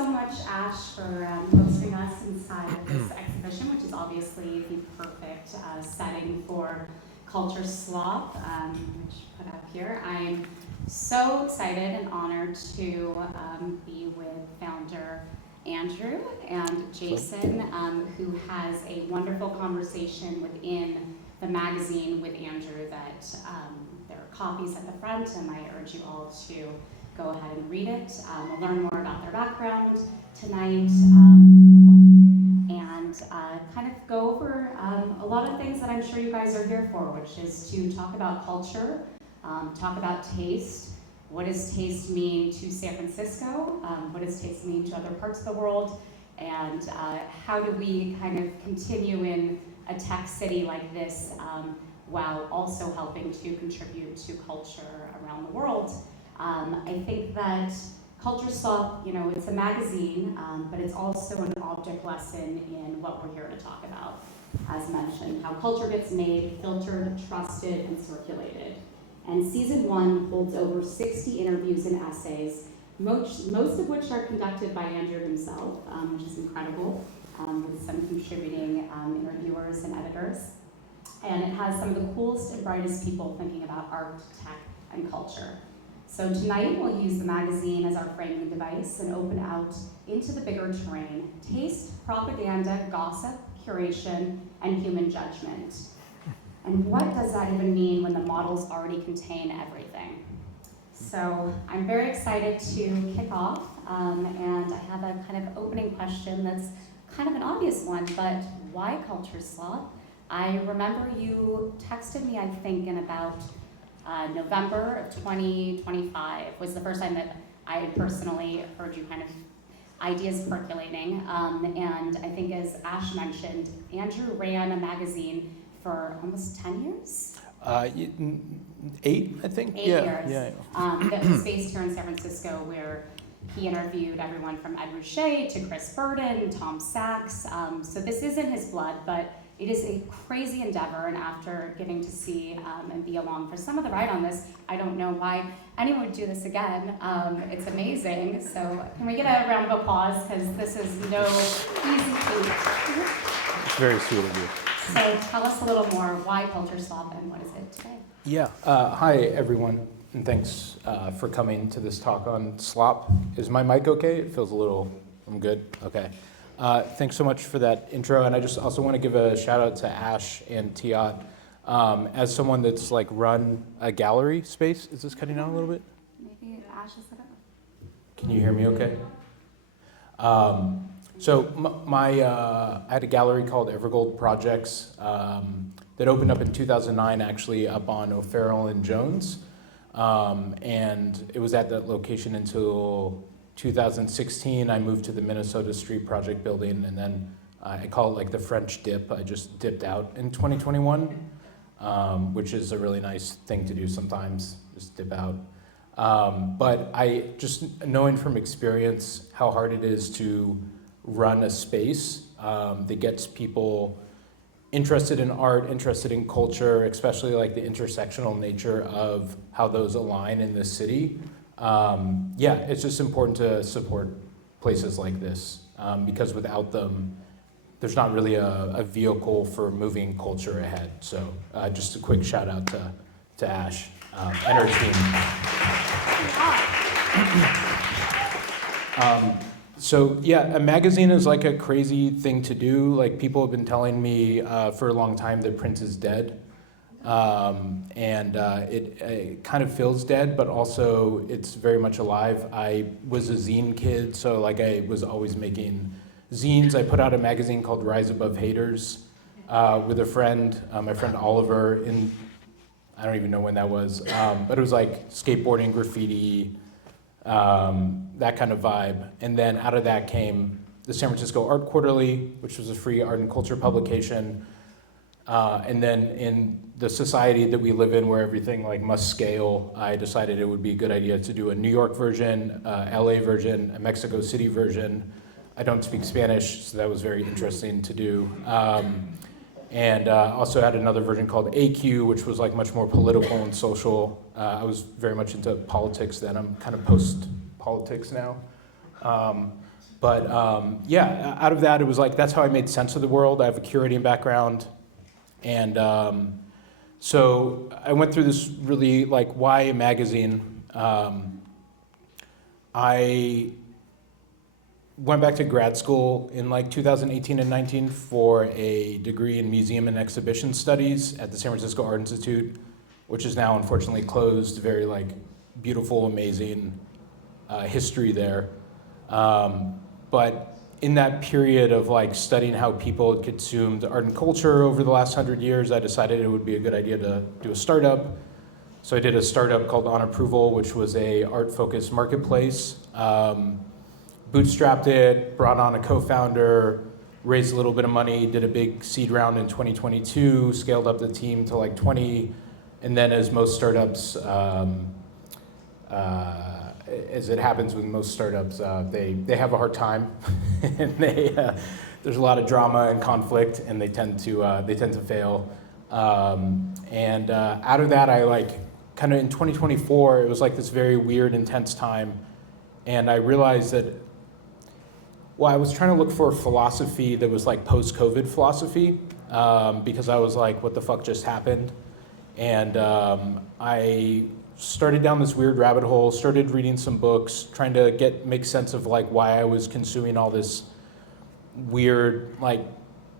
so much, Ash, for hosting us inside of this exhibition, which is obviously the perfect setting for Culture Slop, which you put up here. I'm so excited and honored to be with founder Andrew and Jason, who has a wonderful conversation within the magazine with Andrew that there are copies at the front, and I urge you all to go ahead and read it. We'll learn more about their background tonight and kind of go over a lot of things that I'm sure you guys are here for, which is to talk about culture, talk about taste. What does taste mean to San Francisco? What does taste mean to other parts of the world? And how do we kind of continue in a tech city like this while also helping to contribute to culture around the world? I think that Culture Slop, it's a magazine, but it's also an object lesson in what we're here to talk about. As mentioned, how culture gets made, filtered, trusted, and circulated. And season 1 holds over 60 interviews and essays, most of which are conducted by Andrew himself, which is incredible, with some contributing interviewers and editors. And it has some of the coolest and brightest people thinking about art, tech, and culture. So tonight we'll use the magazine as our framing device and open out into the bigger terrain: taste, propaganda, gossip, curation, and human judgment. And what does that even mean when the models already contain everything? So I'm very excited to kick off, and I have a kind of opening question that's kind of an obvious one, but why Culture Slop? I remember you texted me, I think, in about November of 2025 was the first time that I had personally heard you kind of ideas percolating. And I think, as Ash mentioned, Andrew ran a magazine for almost 10 years? 8, I think. 8 years. Yeah. That was based here in San Francisco, where he interviewed everyone from Ed Ruscha to Chris Burden, Tom Sachs. So this isn't his blood, but it is a crazy endeavor, and after getting to see and be along for some of the ride on this, I don't know why anyone would do this again. It's amazing. So can we get a round of applause, because this is no easy feat. It's very sweet of you. So tell us a little more, why Culture Slop and what is it today? Yeah. Hi, everyone, and thanks for coming to this talk on slop. Is my mic okay? It feels a little, I'm good? Okay. Thanks so much for that intro, and I just also want to give a shout out to Ash and Tiat. As someone that's run a gallery space, is this cutting out a little bit? Maybe Ash is set up. Can you hear me okay? So I had a gallery called Evergold Projects that opened up in 2009, actually up on O'Farrell and Jones. And it was at that location until 2016. I moved to the Minnesota Street Project building, and then I call it the French dip. I just dipped out in 2021, which is a really nice thing to do sometimes, just dip out. But I just, knowing from experience how hard it is to run a space that gets people interested in art, interested in culture, especially the intersectional nature of how those align in this city. It's just important to support places like this, because without them, there's not really a vehicle for moving culture ahead. So just a quick shout out to Ash and her team. A magazine is a crazy thing to do. People have been telling me for a long time that print is dead. It kind of feels dead, but also it's very much alive. I was a zine kid, so I was always making zines. I put out a magazine called Rise Above Haters with a friend, my friend Oliver, I don't even know when that was, but it was skateboarding, graffiti, that kind of vibe. And then out of that came the San Francisco Art Quarterly, which was a free art and culture publication. And then in the society that we live in, where everything must scale, I decided it would be a good idea to do a New York version, LA version, a Mexico City version. I don't speak Spanish, so that was very interesting to do. And also had another version called AQ, which was much more political and social. I was very much into politics then. I'm kind of post-politics now. But yeah, out of that, it was like, that's how I made sense of the world. I have a curating background. And so I went through this really, like, why a magazine? I went back to grad school in like 2018 and 19 for a degree in museum and exhibition studies at the San Francisco Art Institute, which is now unfortunately closed. Very like beautiful, amazing history there. But in that period of like studying how people had consumed art and culture over the last 100 years, I decided it would be a good idea to do a startup. So I did a startup called On Approval, which was a art-focused marketplace. Bootstrapped it, brought on a co-founder, raised a little bit of money, did a big seed round in 2022, scaled up the team to like 20, and then as most startups, as it happens with most startups, they have a hard time, and there's a lot of drama and conflict, and they tend to fail. And out of that, I like kind of in 2024, it was like this very weird, intense time, and I realized that. Well, I was trying to look for a philosophy that was like post-COVID philosophy, because I was like, what the fuck just happened? And I started down this weird rabbit hole, started reading some books, trying to make sense of like why I was consuming all this weird like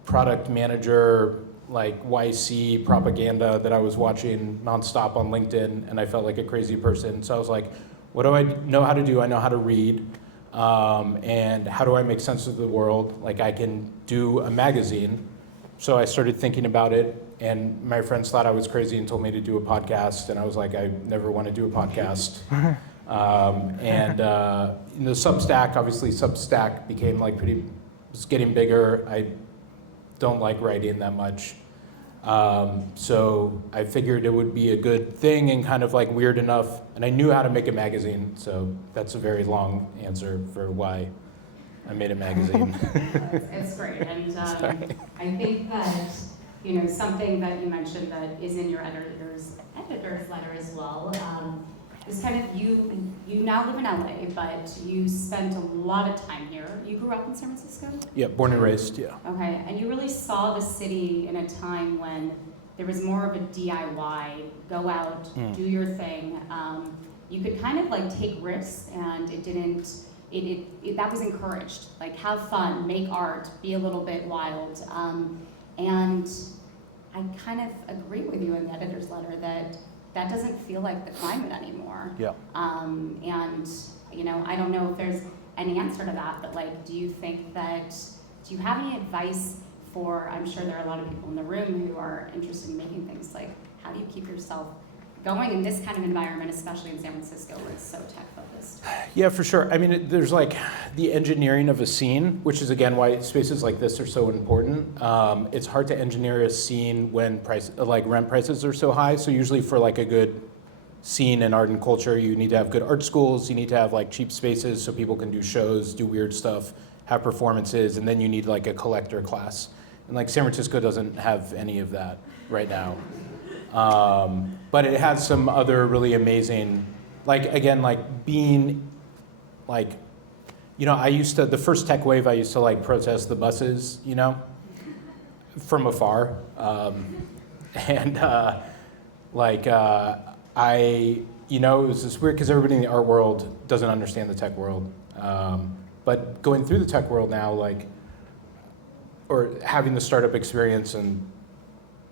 product manager, like YC propaganda that I was watching nonstop on LinkedIn, and I felt like a crazy person. So I was like, what do I know how to do? I know how to read. And how do I make sense of the world? Like I can do a magazine. So I started thinking about it, and my friends thought I was crazy and told me to do a podcast, and I was like, I never want to do a podcast. And the Substack, obviously Substack became like was getting bigger. I don't like writing that much. So I figured it would be a good thing and kind of like weird enough, and I knew how to make a magazine, so that's a very long answer for why I made a magazine. It's great, and I think that, something that you mentioned that is in your editor's letter as well, is kind of you now live in LA, but you spent a lot of time here. You grew up in San Francisco? Yeah, born and raised, yeah. Okay, and you really saw the city in a time when there was more of a DIY, go out, do your thing. You could kind of like take risks, and that was encouraged. Like have fun, make art, be a little bit wild. And I kind of agree with you in the editor's letter that doesn't feel like the climate anymore. Yeah. And I don't know if there's any answer to that, but like, do you have any advice for, I'm sure there are a lot of people in the room who are interested in making things, like how do you keep yourself going in this kind of environment, especially in San Francisco where it's so tech focused? Yeah, for sure. I mean, there's like the engineering of a scene, which is again why spaces like this are so important. It's hard to engineer a scene when rent prices are so high. So usually for like a good scene in art and culture, you need to have good art schools, you need to have like cheap spaces so people can do shows, do weird stuff, have performances, and then you need like a collector class. And like San Francisco doesn't have any of that right now. But it has some other really amazing, like again, like being like, the first tech wave, I used to like protest the buses, from afar. It was just weird because everybody in the art world doesn't understand the tech world. But going through the tech world now, or having the startup experience and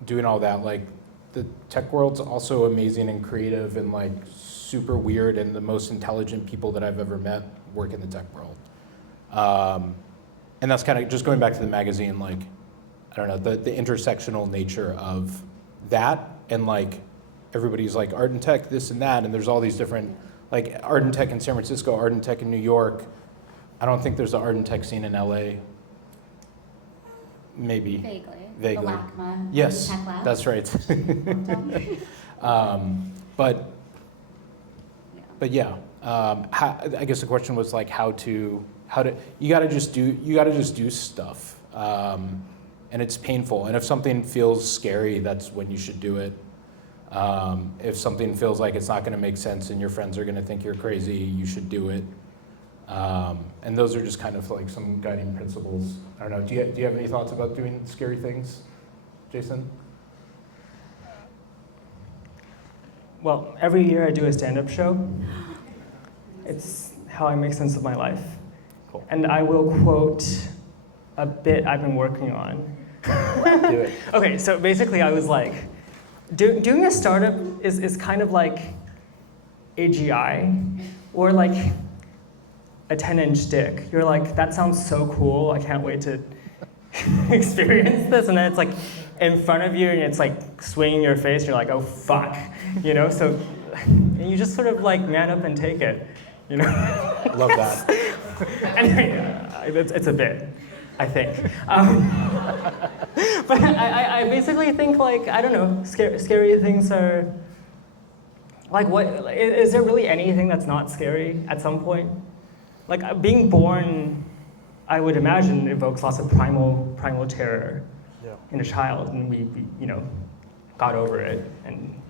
doing all that, like the tech world's also amazing and creative and like super weird, and the most intelligent people that I've ever met work in the tech world. And that's kind of just going back to the magazine, like, I don't know, the intersectional nature of that, and like everybody's like art and tech, this and that, and there's all these different, like art and tech in San Francisco, art and tech in New York. I don't think there's an art and tech scene in LA. Maybe. Vaguely. The LACMA. Yes, the tech lab. that's right. But yeah, I guess the question was like how to you gotta just do stuff, and it's painful. And if something feels scary, that's when you should do it. If something feels like it's not going to make sense and your friends are going to think you're crazy, you should do it. And those are just kind of like some guiding principles. I don't know, do you have any thoughts about doing scary things, Jason? Well, every year I do a stand-up show. It's how I make sense of my life. Cool. And I will quote a bit I've been working on. Do it. Okay, so basically I was like, doing a startup is kind of like AGI, or like a 10-inch dick. You're like, that sounds so cool, I can't wait to experience this, and then it's like in front of you and it's like swinging your face, you're like, oh fuck, you know? So you just sort of like man up and take it, you know? Love that. Anyway, it's a bit, I think. But I basically think like, I don't know, scary things are, like what, is there really anything that's not scary at some point? Like being born, I would imagine, evokes lots of primal terror in a child, and we you know, got over it, and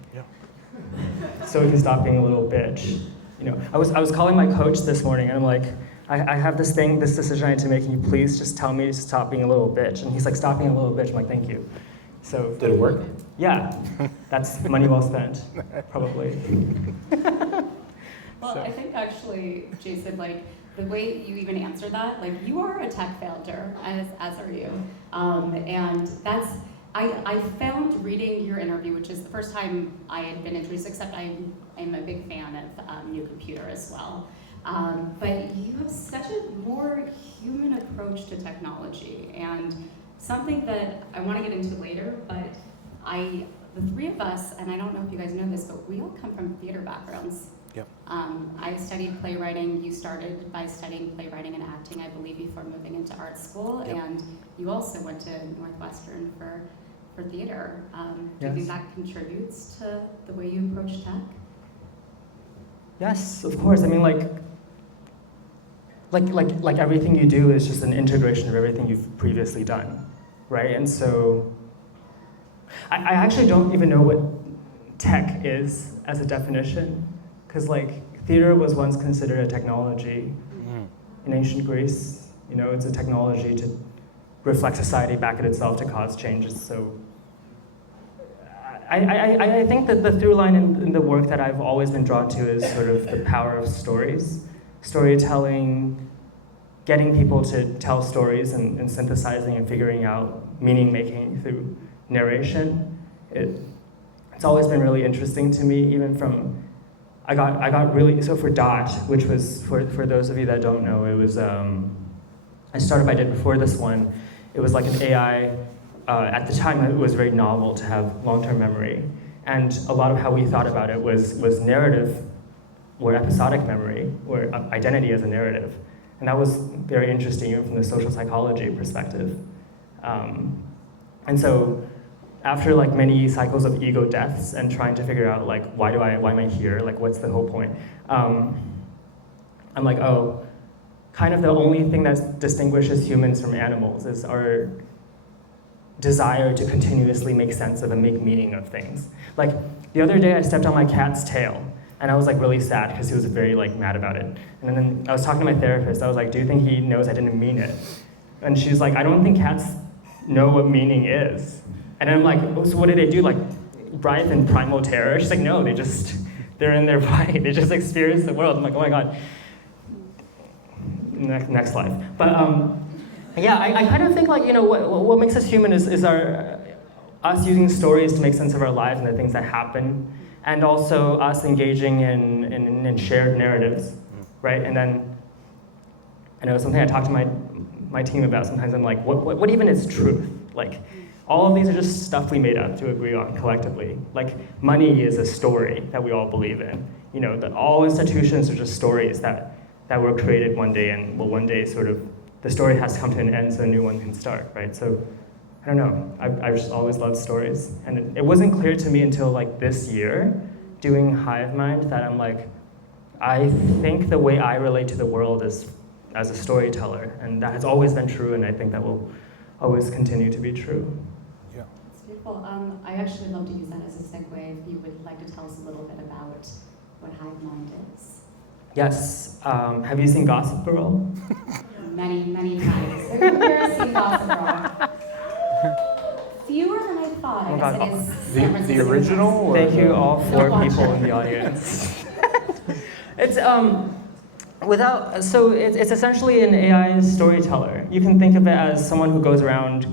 so we can stop being a little bitch. You know, I was calling my coach this morning, and I'm like, I have this decision I need to make, can you please just tell me to stop being a little bitch? And he's like, stop being a little bitch. I'm like, thank you. So Did it work? yeah, that's money well spent, probably. Well, So. I think actually, Jason, like the way you even answered that, like you are a tech founder, as are you, and that's. I found reading your interview, which is the first time I had been introduced, except I am a big fan of New Computer as well. But you have such a more human approach to technology, and something that I want to get into later, but the three of us, and I don't know if you guys know this, but we all come from theater backgrounds. Yep. I studied playwriting. You started by studying playwriting and acting, I believe, before moving into art school. Yep. And you also went to Northwestern for theater. Do you Yes. think that contributes to the way you approach tech? Yes, of course. I mean, like everything you do is just an integration of everything you've previously done, right? And so, I actually don't even know what tech is as a definition, because like theater was once considered a technology in ancient Greece. You know, it's a technology to reflect society back at itself to cause changes. So, I think that the through line in the work that I've always been drawn to is sort of the power of stories. Storytelling, getting people to tell stories and synthesizing and figuring out meaning making through narration. It's always been really interesting to me, even from, I got really, so for DOT, which was, for those of you that don't know, it was, a startup I did before this one, it was like an AI, at the time it was very novel to have long-term memory. And a lot of how we thought about it was narrative, or episodic memory, or identity as a narrative. And that was very interesting, even from the social psychology perspective. And so, after like many cycles of ego deaths and trying to figure out like why am I here? Like what's the whole point? I'm like, oh, kind of the only thing that distinguishes humans from animals is our desire to continuously make sense of and make meaning of things. Like the other day I stepped on my cat's tail, and I was like really sad because he was very like mad about it. And then I was talking to my therapist. I was like, do you think he knows I didn't mean it? And she's like, I don't think cats know what meaning is. And I'm like, oh, so what do they do? Like writhe in primal terror? She's like, no, they're in their body. They just experience the world. I'm like, oh my God. Next life. But yeah, I kind of think like, you know, what makes us human is us using stories to make sense of our lives and the things that happen, and also us engaging in shared narratives, right? And then, I know something I talk to my team about sometimes. I'm like, what even is truth? Like, all of these are just stuff we made up to agree on collectively. Like, money is a story that we all believe in. You know, that all institutions are just stories that were created one day, and will one day sort of, the story has to come to an end so a new one can start, right? So, I don't know, I've just always loved stories. And it wasn't clear to me until like this year, doing Hive Mind, that I'm like, I think the way I relate to the world is as a storyteller, and that has always been true, and I think that will always continue to be true. Yeah. That's beautiful. I actually would love to use that as a segue if you would like to tell us a little bit about what Hive Mind is. Yes. Have you seen Gossip Girl? Many, many times. Have you ever seen Gossip Girl? Fewer than I thought. Oh I my guess God. it is The San Francisco. original? Or Thank you, all four Don't watch people it. in the audience. It's essentially an AI storyteller. You can think of it as someone who goes around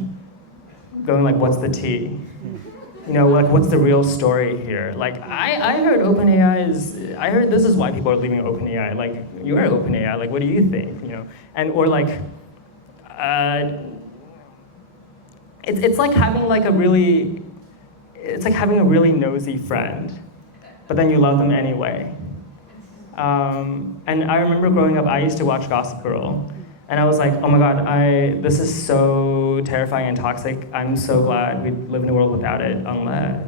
going like, what's the tea? You know, like, what's the real story here? Like, I heard I heard this is why people are leaving OpenAI. Like, you are OpenAI, like, what do you think? You know, or like, it's like having like having a really nosy friend, but then you love them anyway. And I remember growing up, I used to watch Gossip Girl, and I was like, oh my God, this is so terrifying and toxic. I'm so glad we live in a world without it, unless...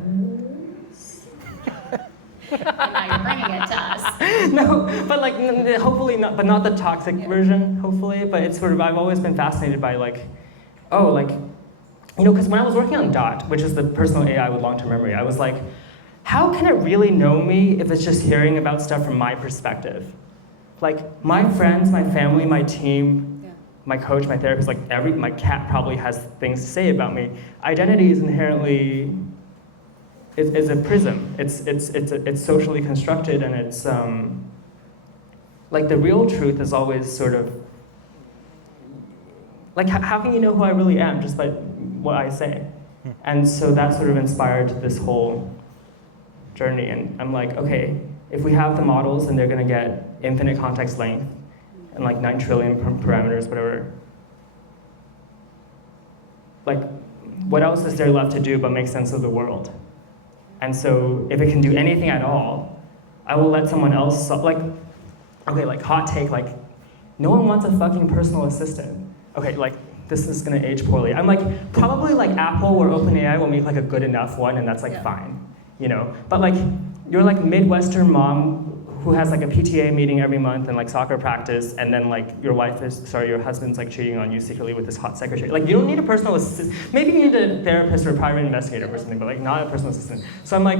Now you're bringing it to us. No, but like, hopefully not, but not the toxic version, hopefully, but it's sort of, I've always been fascinated by like, oh, like, you know, because when I was working on DOT, which is the personal AI with long-term memory, I was like, how can it really know me if it's just hearing about stuff from my perspective? Like, my friends, my family, my team, my coach, my therapist, like my cat probably has things to say about me. Identity is inherently, is a prism. It's socially constructed, and it's, like the real truth is always sort of, like how can you know who I really am just by what I say? And so that sort of inspired this whole journey, and I'm like, okay, if we have the models and they're gonna get infinite context length and like 9 trillion parameters, whatever, like what else is there left to do but make sense of the world? And so if it can do anything at all, I will let someone else, like, okay, like hot take, like no one wants a fucking personal assistant. Okay, like this is gonna age poorly. I'm like, probably like Apple or OpenAI will make like a good enough one, and that's like fine. You know, but like you're like Midwestern mom who has like a PTA meeting every month and like soccer practice, and then like your husband's like cheating on you secretly with this hot secretary. Like you don't need a personal assistant. Maybe you need a therapist or a private investigator or something, but like not a personal assistant. So I'm like,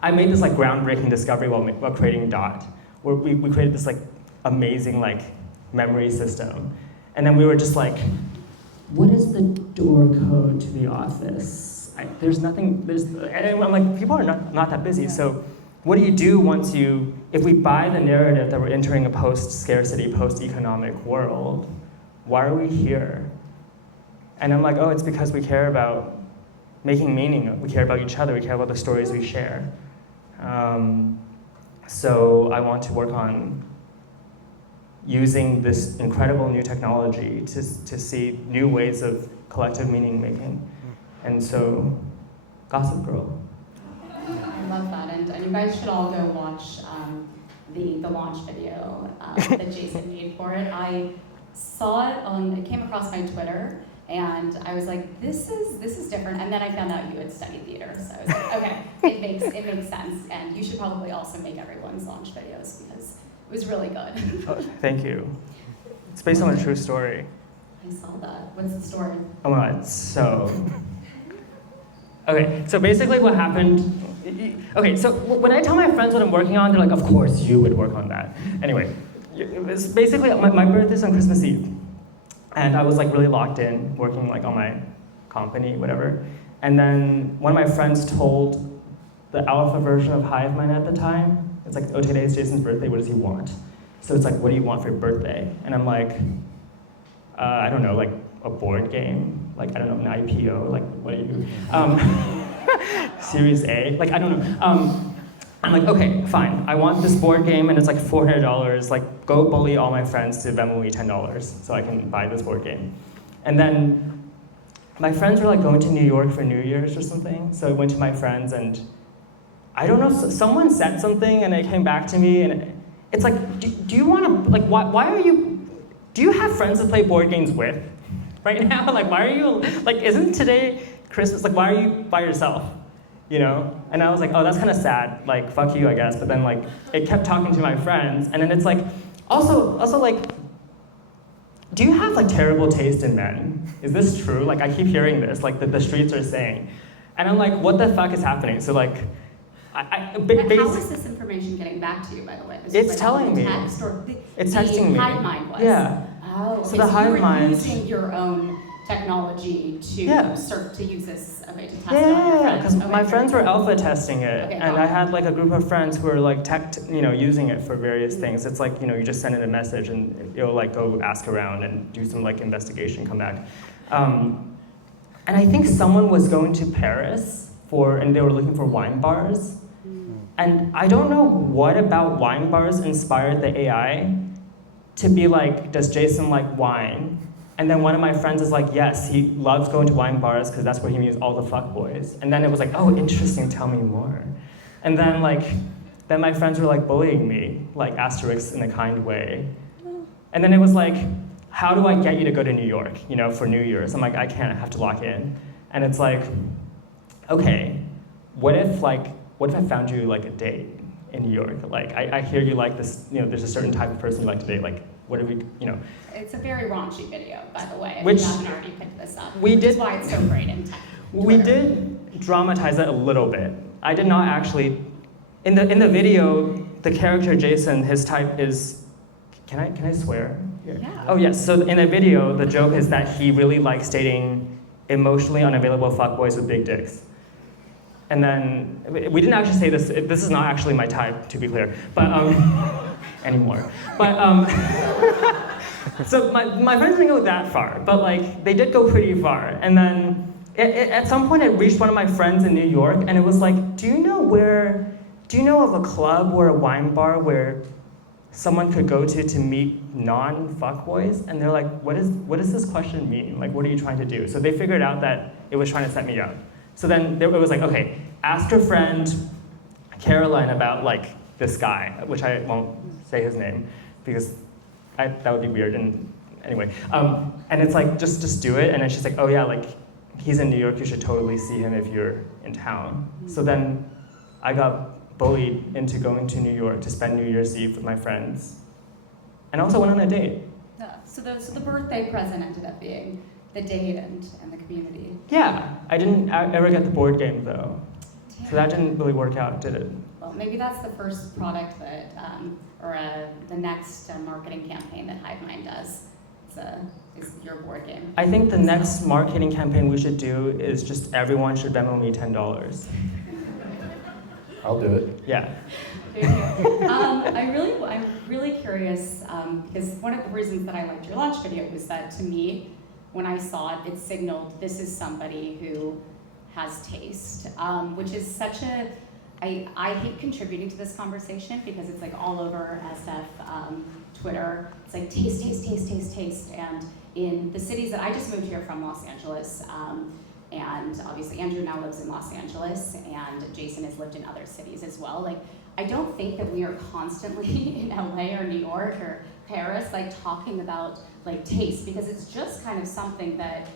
I made this like groundbreaking discovery while creating DOT, where we created this like amazing like memory system, and then we were just like, what is the door code to the office? There's nothing, and I'm like, people are not that busy, so what do you do if we buy the narrative that we're entering a post-scarcity, post-economic world, why are we here? And I'm like, oh, it's because we care about making meaning, we care about each other, we care about the stories we share. So I want to work on using this incredible new technology to see new ways of collective meaning making. And so, Gossip Girl. I love that, and you guys should all go watch the launch video that Jason made for it. I saw it it came across my Twitter, and I was like, this is different. And then I found out you had studied theater, so I was like, okay, it makes sense, and you should probably also make everyone's launch videos because it was really good. Oh, thank you. It's based on a true story. I saw that. What's the story? Oh my God, so. Okay, so basically what happened, okay, so when I tell my friends what I'm working on, they're like, of course you would work on that. Anyway, it was basically, my birthday is on Christmas Eve, and I was like really locked in, working like on my company, whatever. And then one of my friends told the alpha version of HiveMind at the time, it's like, oh, today's Jason's birthday, what does he want? So it's like, what do you want for your birthday? And I'm like, I don't know, like a board game, like, I don't know, an IPO, like, what do you, Series A, like, I don't know. I'm like, okay, fine, I want this board game and it's like $400, like, go bully all my friends to Venmo me $10 so I can buy this board game. And then my friends were like going to New York for New Year's or something, so I went to my friends and I don't know, someone said something and it came back to me and it's like, do you want to, like, why are you, do you have friends to play board games with right now? Like, why are you, like, isn't today Christmas? Like, why are you by yourself? You know? And I was like, oh, that's kind of sad. Like, fuck you, I guess. But then, like, it kept talking to my friends. And then it's like, also like, do you have, like, terrible taste in men? Is this true? Like, I keep hearing this, like, the streets are saying. And I'm like, what the fuck is happening? So, like, How is this information getting back to you, by the way? This It's is telling me. Text or It's texting me. hive mind was? Yeah. Oh, okay. So the hive you were mind- using your own technology to Yeah. to use this to test Yeah, it on your friends. because Okay, my friends were great. alpha testing it, Okay, and got I it. had like a group of friends who were like using it for various things. It's like, you just send it a message and it'll like go ask around and do some like investigation, come back. And I think someone was going to Paris and they were looking for wine bars. And I don't know what about wine bars inspired the AI to be like, does Jason like wine? And then one of my friends is like, yes, he loves going to wine bars because that's where he meets all the fuckboys. And then it was like, oh, interesting, tell me more. And then then my friends were like bullying me, like asterisks in a kind way. And then it was like, how do I get you to go to New York, for New Year's? I'm like, I can't, I have to lock in. And it's like, okay, what if I found you like a date in New York? Like, I hear you like this, there's a certain type of person you like to date. Like, what do we, It's a very raunchy video, by the way. Which- If you haven't already picked this up. We which is did- why it's so great in tech. We did dramatize it a little bit. I did not actually, in the video, the character Jason, his type is, can I swear here? Yeah. Oh yes, so in the video, the joke is that he really likes dating emotionally unavailable fuckboys with big dicks. And then, we didn't actually say this is not actually my type, to be clear, but, anymore. But, so my friends didn't go that far, but they did go pretty far. And then, at some point it reached one of my friends in New York, and it was like, do you know of a club or a wine bar where someone could go to meet non-fuckboys? And they're like, what does this question mean? Like, what are you trying to do? So they figured out that it was trying to set me up. So then it was like, okay, ask your friend Caroline about this guy, which I won't say his name because that would be weird. And anyway, and it's like, just do it. And then she's like, oh yeah, he's in New York, you should totally see him if you're in town. So then I got bullied into going to New York to spend New Year's Eve with my friends. And also went on a date. Yeah. So the birthday present ended up being the date and the community. Yeah, I didn't ever get the board game though. So that didn't really work out, did it? Well, maybe that's the first product that, the next marketing campaign that HiveMind does. Is your board game. I think the next marketing campaign we should do is just everyone should Venmo me $10. I'll do it. Yeah. I'm really curious because one of the reasons that I liked your launch video was that to me, when I saw it, it signaled this is somebody who has taste, which is such a, I hate contributing to this conversation because it's all over SF, Twitter. It's like taste, taste, taste, taste, taste. And in the cities that I just moved here from, Los Angeles, and obviously Andrew now lives in Los Angeles, and Jason has lived in other cities as well. I don't think that we are constantly in LA or New York or Paris, talking about taste, because it's just kind of something that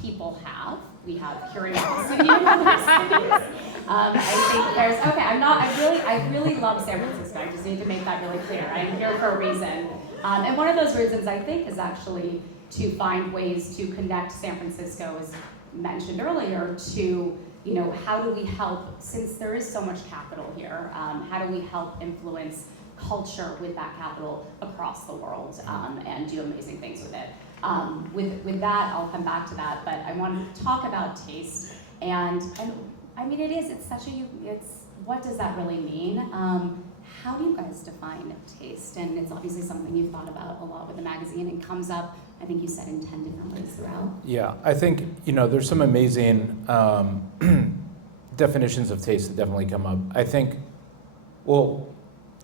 people have. We have curiosity in other cities. I think there's, I really love San Francisco. I just need to make that really clear. I'm here for a reason. And one of those reasons I think is actually to find ways to connect San Francisco, as mentioned earlier, to how do we help, since there is so much capital here, how do we help influence culture with that capital across the world and do amazing things with it. With that, I'll come back to that, but I wanted to talk about taste, and I mean it's what does that really mean? How do you guys define taste? And it's obviously something you've thought about a lot with the magazine, and comes up, I think you said, in 10 different ways throughout. Yeah, I think, there's some amazing definitions of taste that definitely come up. I think, well,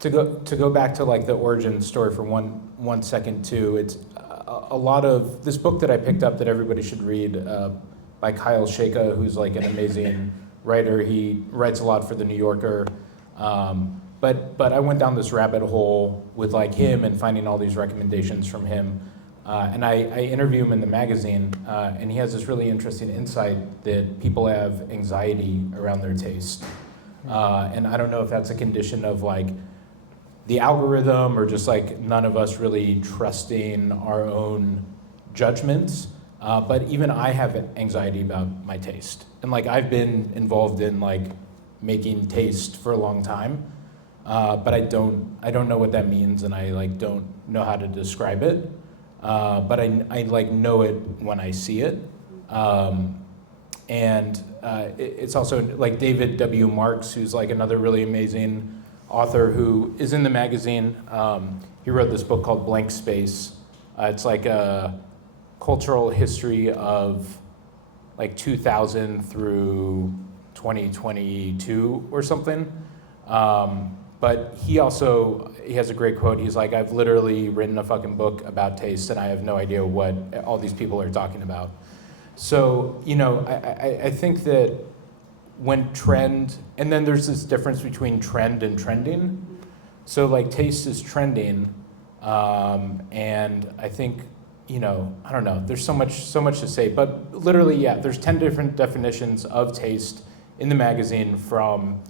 to go back to the origin story for one second too, it's a lot of this book that I picked up that everybody should read by Kyle Shaka, who's an amazing writer. He writes a lot for The New Yorker. But I went down this rabbit hole with him and finding all these recommendations from him. And I interview him in the magazine, and he has this really interesting insight that people have anxiety around their taste. And I don't know if that's a condition of the algorithm or just none of us really trusting our own judgments. But even I have anxiety about my taste. And I've been involved in making taste for a long time, but I don't know what that means, and I like don't know how to describe it. But I like know it when I see it. It's also like David W. Marks, who's like another really amazing author who is in the magazine. He wrote this book called Blank Space. It's like a cultural history of like 2000 through 2022 or something. But he has a great quote. He's like, I've literally written a fucking book about taste and I have no idea what all these people are talking about. So, you know, I think that when trend, and then there's this difference between trend and trending. So like taste is trending, and I think, you know, I don't know, there's so much to say, but literally, yeah, there's 10 different definitions of taste in the magazine, from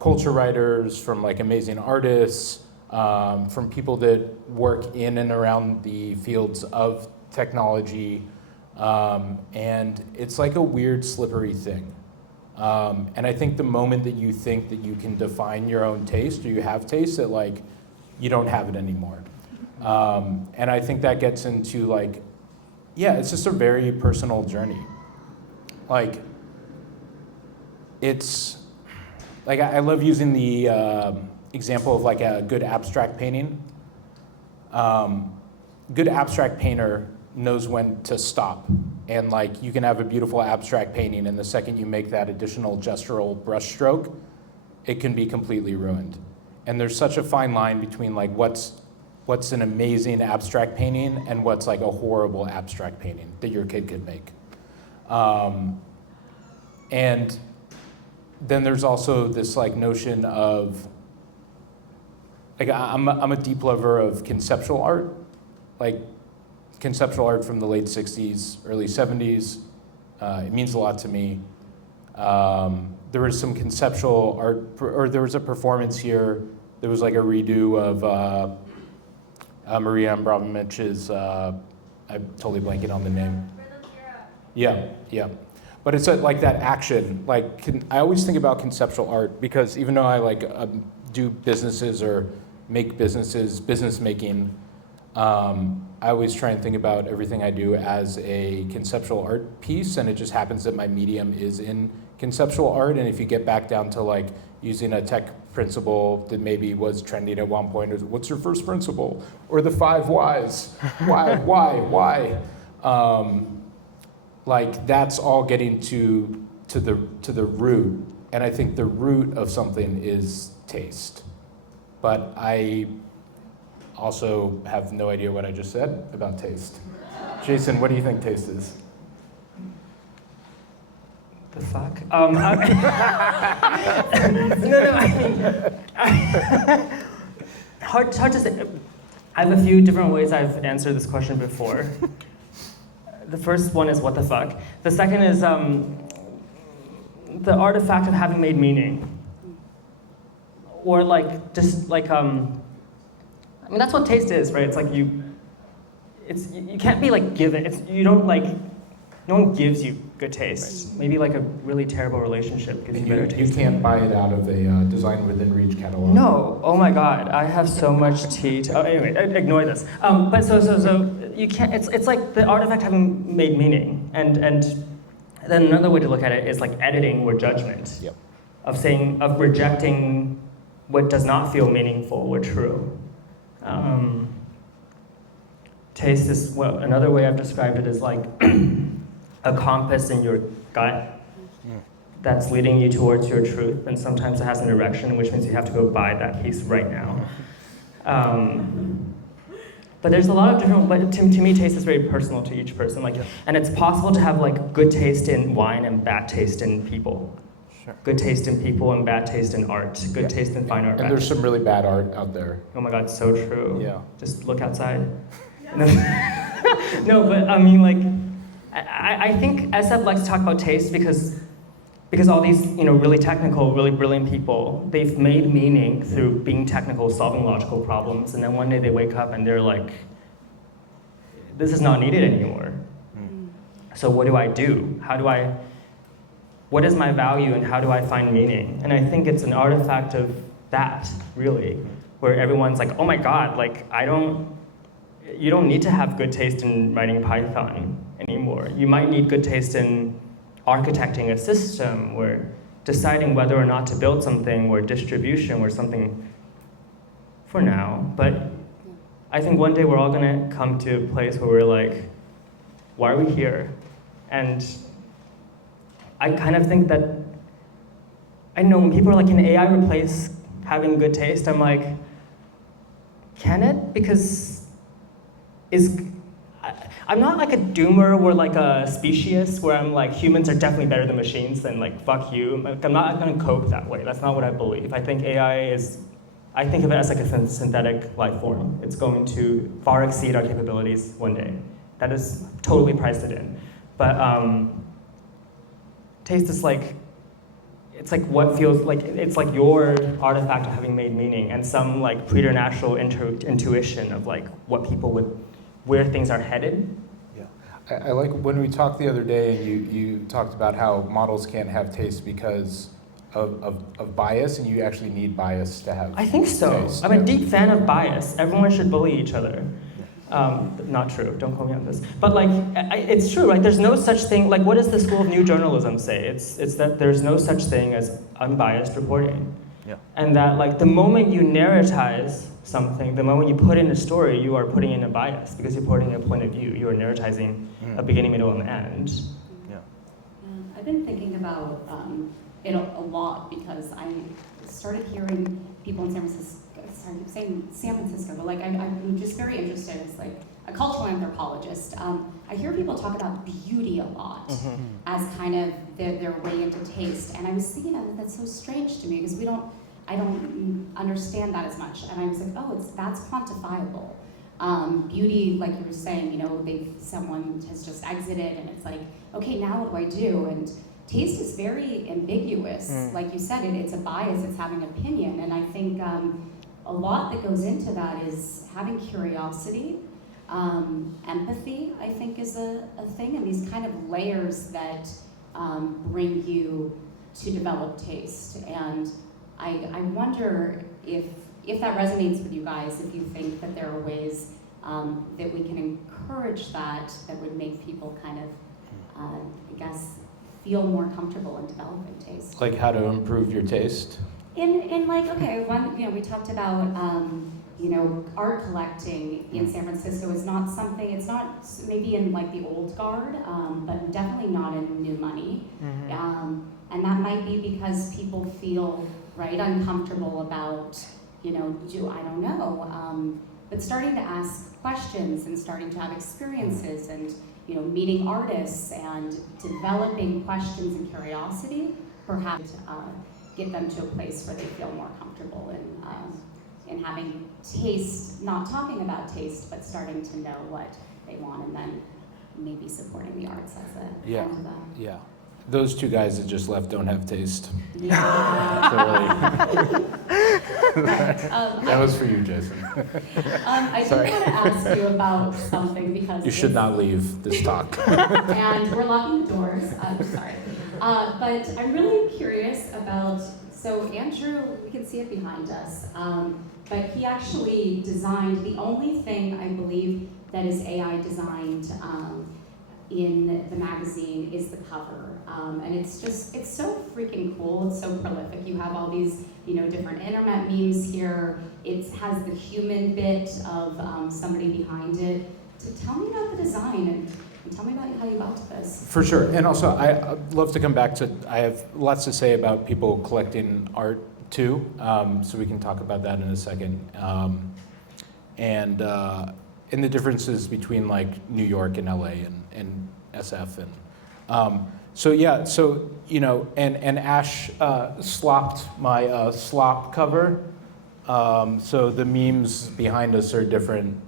culture writers, from like amazing artists, from people that work in and around the fields of technology, and it's like a weird slippery thing. And I think the moment that you think that you can define your own taste, or you have taste, that like you don't have it anymore. And I think that gets into like, yeah, it's just a very personal journey. Like, it's, like I love using the example of like a good abstract painting. Good abstract painter knows when to stop. And like you can have a beautiful abstract painting, and the second you make that additional gestural brushstroke, it can be completely ruined. And there's such a fine line between like what's an amazing abstract painting and what's like a horrible abstract painting that your kid could make. And then there's also this like notion of, like I'm a deep lover of conceptual art, like conceptual art from the late 60s, early 70s. It means a lot to me. There was some conceptual art, or there was a performance here. There was like a redo of Maria Abramovich's, I'm totally blanking on the name. Yeah. But it's like that action. Like I always think about conceptual art because even though I like do businesses or make businesses, business making, I always try and think about everything I do as a conceptual art piece, and it just happens that my medium is in conceptual art. And if you get back down to like using a tech principle that maybe was trending at one point, is what's your first principle? Or the 5 whys? Why? Like that's all getting to the root, and I think the root of something is taste. But I also have no idea what I just said about taste. Jason, what do you think taste is? The fuck? No, I mean, hard to say. I have a few different ways I've answered this question before. The first one is what the fuck. The second is the artifact of having made meaning. Or like, just like, I mean, that's what taste is, right? It's like you can't be like given, no one gives you good taste. Right. Maybe like a really terrible relationship gives you better taste. You can't buy it out of a Design Within Reach catalog. No, oh my God, I have so much tea to, anyway, ignore this. But so you can't, it's like the artifact having made meaning. And then another way to look at it is like editing or judgment. Yep. Of rejecting what does not feel meaningful or true. Taste is, well, another way I've described it is like a compass in your gut that's leading you towards your truth, and sometimes it has an direction, which means you have to go buy that piece right now. But there's a lot of different, but to me, taste is very personal to each person. Like, and it's possible to have like good taste in wine and bad taste in people. Sure. Good taste in people and bad taste in art. Good taste in fine art. And there's some really bad art out there. Oh my God, so true. Yeah. Just look outside. No, but I mean, like, I think SF likes to talk about taste because all these, really technical, really brilliant people, they've made meaning through being technical, solving logical problems, and then one day they wake up and they're like, this is not needed anymore. So what do I do? what is my value and how do I find meaning? And I think it's an artifact of that, really, where everyone's like, oh my God, like you don't need to have good taste in writing Python anymore. You might need good taste in architecting a system, or deciding whether or not to build something, or distribution, or something for now. But I think one day we're all gonna come to a place where we're like, why are we here? And I kind of think that, I know when people are like, can AI replace having good taste? I'm like, can it? Because I'm not like a doomer or like a speciesist where I'm like, humans are definitely better than machines, then like, fuck you. Like, I'm not gonna cope that way. That's not what I believe. I think I think of it as like a synthetic life form. It's going to far exceed our capabilities one day. That is totally priced it in. But taste is like, it's like what feels like, it's like your artifact of having made meaning, and some like preternatural intuition of like what people would, where things are headed. Yeah, I like when we talked the other day, and you talked about how models can't have taste because of bias, and you actually need bias to have I think so. taste. I'm a deep fan of bias. Everyone should bully each other. Not true, don't quote me on this. But like, it's true, like there's no such thing, like what does the School of New Journalism say? It's that there's no such thing as unbiased reporting. Yeah. And that like the moment you narratize something, the moment you put in a story, you are putting in a bias, because you're putting a point of view. You are narratizing a beginning, middle, and end. Yeah. I've been thinking about it a lot, because I started hearing people in San Francisco, sorry, I keep saying San Francisco, but like I'm just very interested as like a cultural anthropologist. I hear people talk about beauty a lot as kind of their way into taste, and I was thinking that's so strange to me, because I don't understand that as much, and I was like, oh, that's quantifiable. Beauty, like you were saying, you know, someone has just exited, and it's like, okay, now what do I do? And taste is very ambiguous. Like you said, it's a bias, it's having opinion, and I think a lot that goes into that is having curiosity. Empathy, I think, is a thing, and these kind of layers that bring you to develop taste. And I wonder if that resonates with you guys, if you think that there are ways that we can encourage that would make people kind of, I guess, feel more comfortable in developing taste. Like how to improve your taste? In like, okay, we talked about, art collecting in San Francisco is not something, it's not maybe in like the old guard, but definitely not in new money. And that might be because people feel, right, uncomfortable about, I don't know, but starting to ask questions and starting to have experiences and, meeting artists and developing questions and curiosity, perhaps get them to a place where they feel more comfortable in having taste, not talking about taste, but starting to know what they want, and then maybe supporting the arts as a Yeah. kind of that. Yeah. Those two guys that just left don't have taste. Yeah. That was for you, Jason. I did Sorry. want to ask you about something, because You should not leave this talk. and we're locking the doors. Sorry. But I'm really curious about, so Andrew, we can see it behind us, but he actually designed, the only thing I believe that is AI designed in the magazine is the cover. And it's so freaking cool, it's so prolific. You have all these, different internet memes here. It has the human bit of somebody behind it. So tell me about the design and tell me about how you got to this. For sure. And also, I'd love to come back to, I have lots to say about people collecting art too, so we can talk about that in a second. And the differences between like New York and LA and SF. And Ash slopped my slop cover. So the memes behind us are different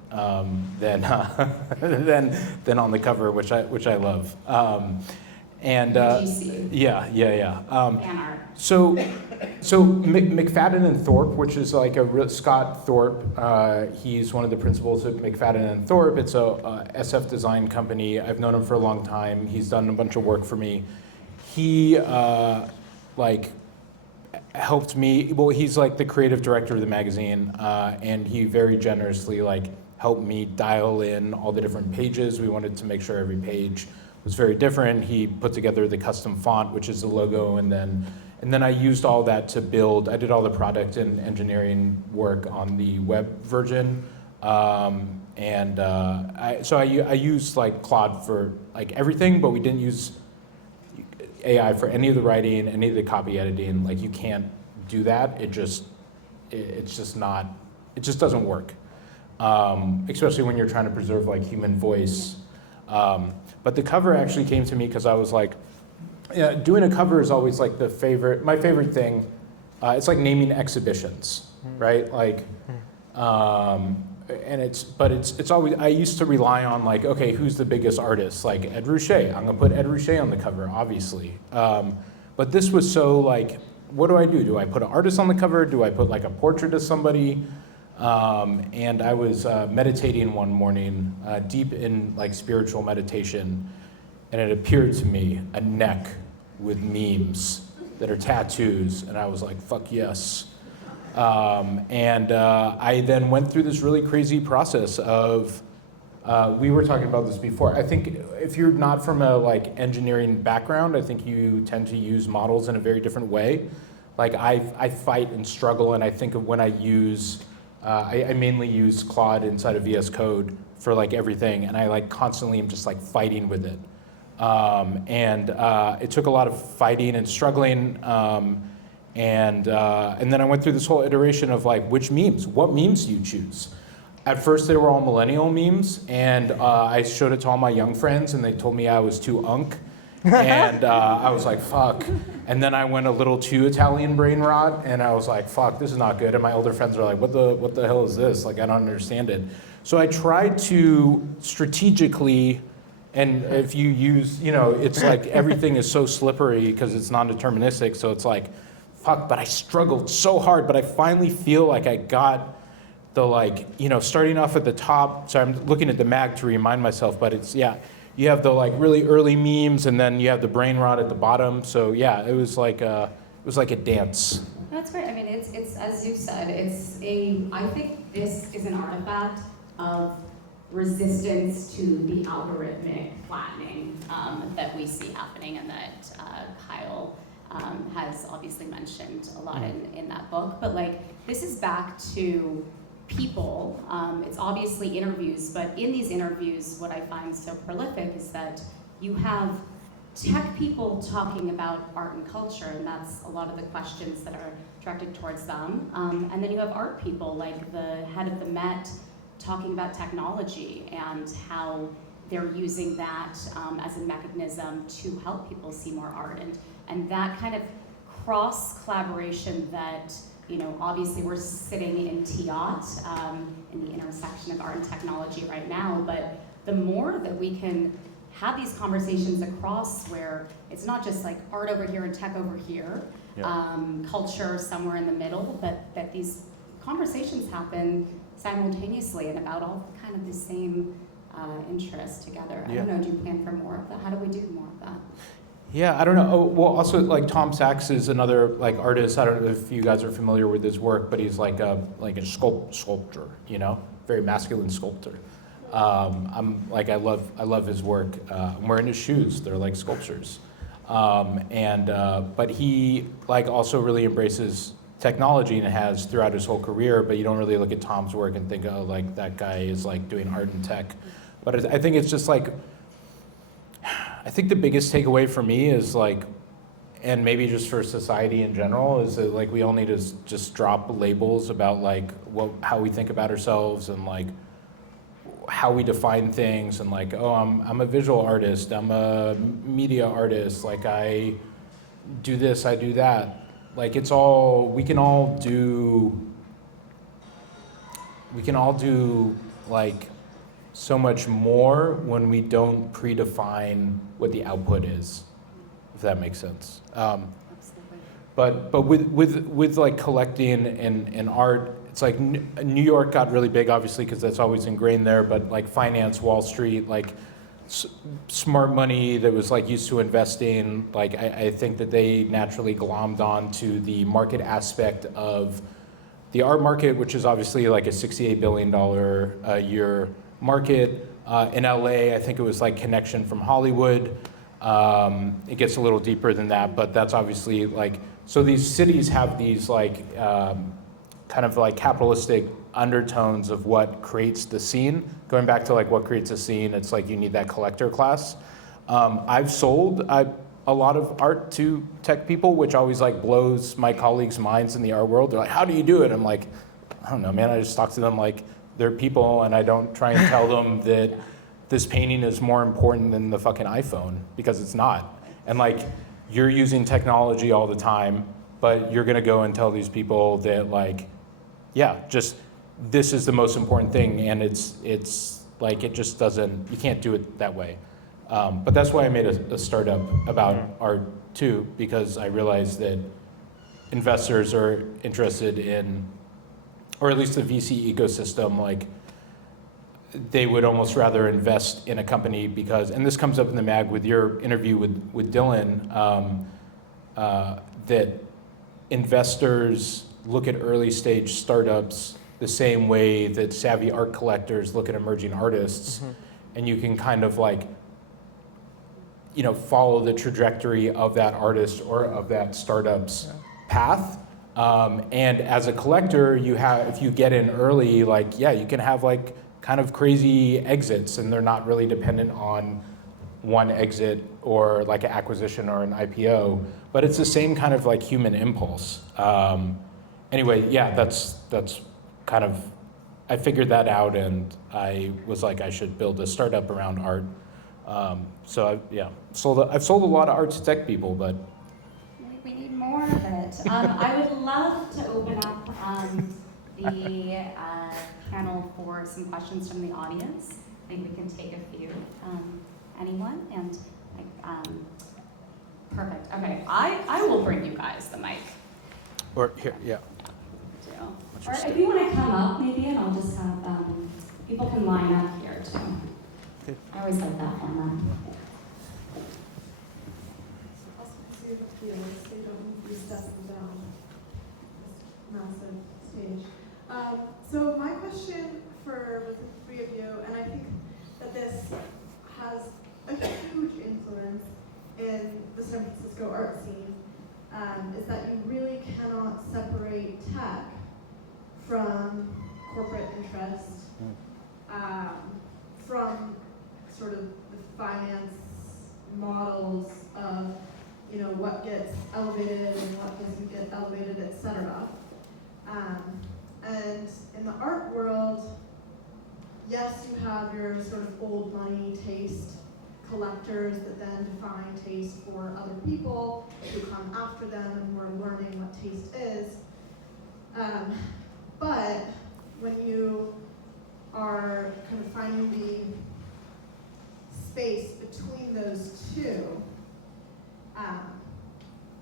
than on the cover, which I love. GC. Yeah. Fan art. So McFadden and Thorpe, which is like Scott Thorpe, he's one of the principals at McFadden and Thorpe. It's a SF design company. I've known him for a long time. He's done a bunch of work for me. he like helped me. Well, he's like the creative director of the magazine, and he very generously like helped me dial in all the different pages. We wanted to make sure every page was very different. He put together the custom font, which is the logo, and then I used all that to build. I did all the product and engineering work on the web version, I used like Claude for like everything, but we didn't use AI for any of the writing, any of the copy editing. Like you can't do that. It just doesn't work. Especially when you're trying to preserve like human voice. But the cover actually came to me because I was like, yeah, doing a cover is always like my favorite thing. It's like naming exhibitions, right? Like, and it's always, I used to rely on like, okay, who's the biggest artist? Like Ed Ruscha, I'm gonna put Ed Ruscha on the cover, obviously. But this was so like, what do I do? Do I put an artist on the cover? Do I put like a portrait of somebody? And I was meditating one morning, deep in like spiritual meditation, and it appeared to me a neck with memes that are tattoos, and I was like, fuck yes. I then went through this really crazy process of, we were talking about this before. I think if you're not from a like engineering background, I think you tend to use models in a very different way. Like I fight and struggle, and I think of when I use, I mainly use Claude inside of VS Code for like everything, and I like constantly am just like fighting with it. It took a lot of fighting and struggling, and then I went through this whole iteration of like, what memes do you choose? At first they were all millennial memes, and I showed it to all my young friends, and they told me I was too unk, and I was like, fuck. And then I went a little too Italian brain rot, and I was like, fuck, this is not good. And my older friends are like, what the hell is this? Like, I don't understand it. So I tried to strategically, and if you use, it's like everything is so slippery because it's non-deterministic, so it's like, fuck, but I struggled so hard, but I finally feel like I got the like, starting off at the top, so I'm looking at the mag to remind myself, but it's, yeah, you have the like really early memes, and then you have the brain rot at the bottom, so yeah, it was like a dance. That's great. I mean, it's as you said, I think this is an artifact of resistance to the algorithmic flattening that we see happening, and that Kyle has obviously mentioned a lot in that book. But like, this is back to people. It's obviously interviews, but in these interviews, what I find so prolific is that you have tech people talking about art and culture, and that's a lot of the questions that are directed towards them. And then you have art people, like the head of the Met, talking about technology and how they're using that as a mechanism to help people see more art. And that kind of cross-collaboration that, obviously we're sitting in tiat, in the intersection of art and technology right now, but the more that we can have these conversations across where it's not just like art over here and tech over here, culture somewhere in the middle, but that these conversations happen simultaneously and about all kind of the same interests together. I don't know, do you plan for more of that? How do we do more of that? Yeah, I don't know. Oh, well, also like Tom Sachs is another like artist. I don't know if you guys are familiar with his work, but he's like a sculptor, very masculine sculptor. I love his work. I'm wearing his shoes. They're like sculptures. But he like also really embraces technology and has throughout his whole career, but you don't really look at Tom's work and think, oh, like that guy is like doing art and tech. But I think it's just like, I think the biggest takeaway for me is like, and maybe just for society in general, is that like we all need to just drop labels about like how we think about ourselves and like how we define things, and like, oh, I'm a visual artist, I'm a media artist, like I do this, I do that. Like we can all do like so much more when we don't predefine what the output is, if that makes sense. Absolutely. But with like collecting and art, it's like New York got really big, obviously, because that's always ingrained there. But like finance, Wall Street, like smart money that was like used to investing. Like I think that they naturally glommed on to the market aspect of the art market, which is obviously like a $68 billion a year market. In LA, I think it was like connection from Hollywood. It gets a little deeper than that, but that's obviously like, so these cities have these like kind of like capitalistic undertones of what creates the scene. Going back to like what creates a scene, it's like you need that collector class. I've sold a lot of art to tech people, which always like blows my colleagues' minds in the art world. They're like, how do you do it? I'm like, I don't know, man. I just talk to them like they're people, and I don't try and tell them that this painting is more important than the fucking iPhone, because it's not. And like, you're using technology all the time, but you're gonna go and tell these people that like, yeah, just this is the most important thing, and it's like, it just doesn't, you can't do it that way. But that's why I made a startup about art too, because I realized that investors are interested in, or at least the VC ecosystem, like they would almost rather invest in a company because, and this comes up in the mag with your interview with Dylan, that investors look at early stage startups the same way that savvy art collectors look at emerging artists. And you can kind of like, you know, follow the trajectory of that artist or of that startup's path. And as a collector, you have, if you get in early, like, yeah, you can have like kind of crazy exits, and they're not really dependent on one exit or like an acquisition or an IPO, but it's the same kind of like human impulse. Anyway, yeah, that's kind of, I figured that out, and I was like, I should build a startup around art. So I've sold a lot of art to tech people, but We need more of it. I would love to open up the panel for some questions from the audience. I think we can take a few. Anyone? And perfect. Okay, I will bring you guys the mic. or here, yeah. Or if you want to come up, maybe, and I'll just have people can line up here too. Okay. I always like that one. Massive stage. So my question for the three of you, and I think that this has a huge influence in the San Francisco art scene, is that you really cannot separate tech from corporate interest, from sort of the finance models of, you know, what gets elevated and what doesn't get elevated, etc. And in the art world, yes, you have your sort of old money taste collectors that then define taste for other people who come after them and who are learning what taste is. But when you are kind of finding the space between those two,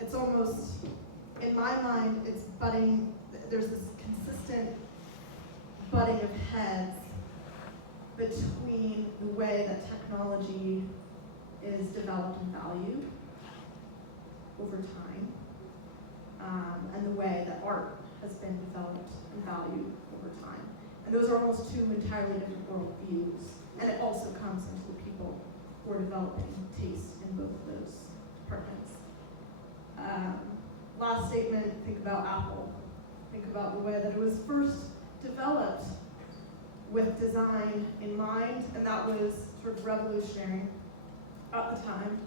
it's almost, in my mind, it's butting, there's this consistent butting of heads between the way that technology is developed and valued over time, and the way that art has been developed and valued over time. And those are almost two entirely different worldviews. And it also comes into the people who are developing taste in both of those departments. Last statement, think about Apple. Think about the way that it was first developed with design in mind, and that was sort of revolutionary at the time.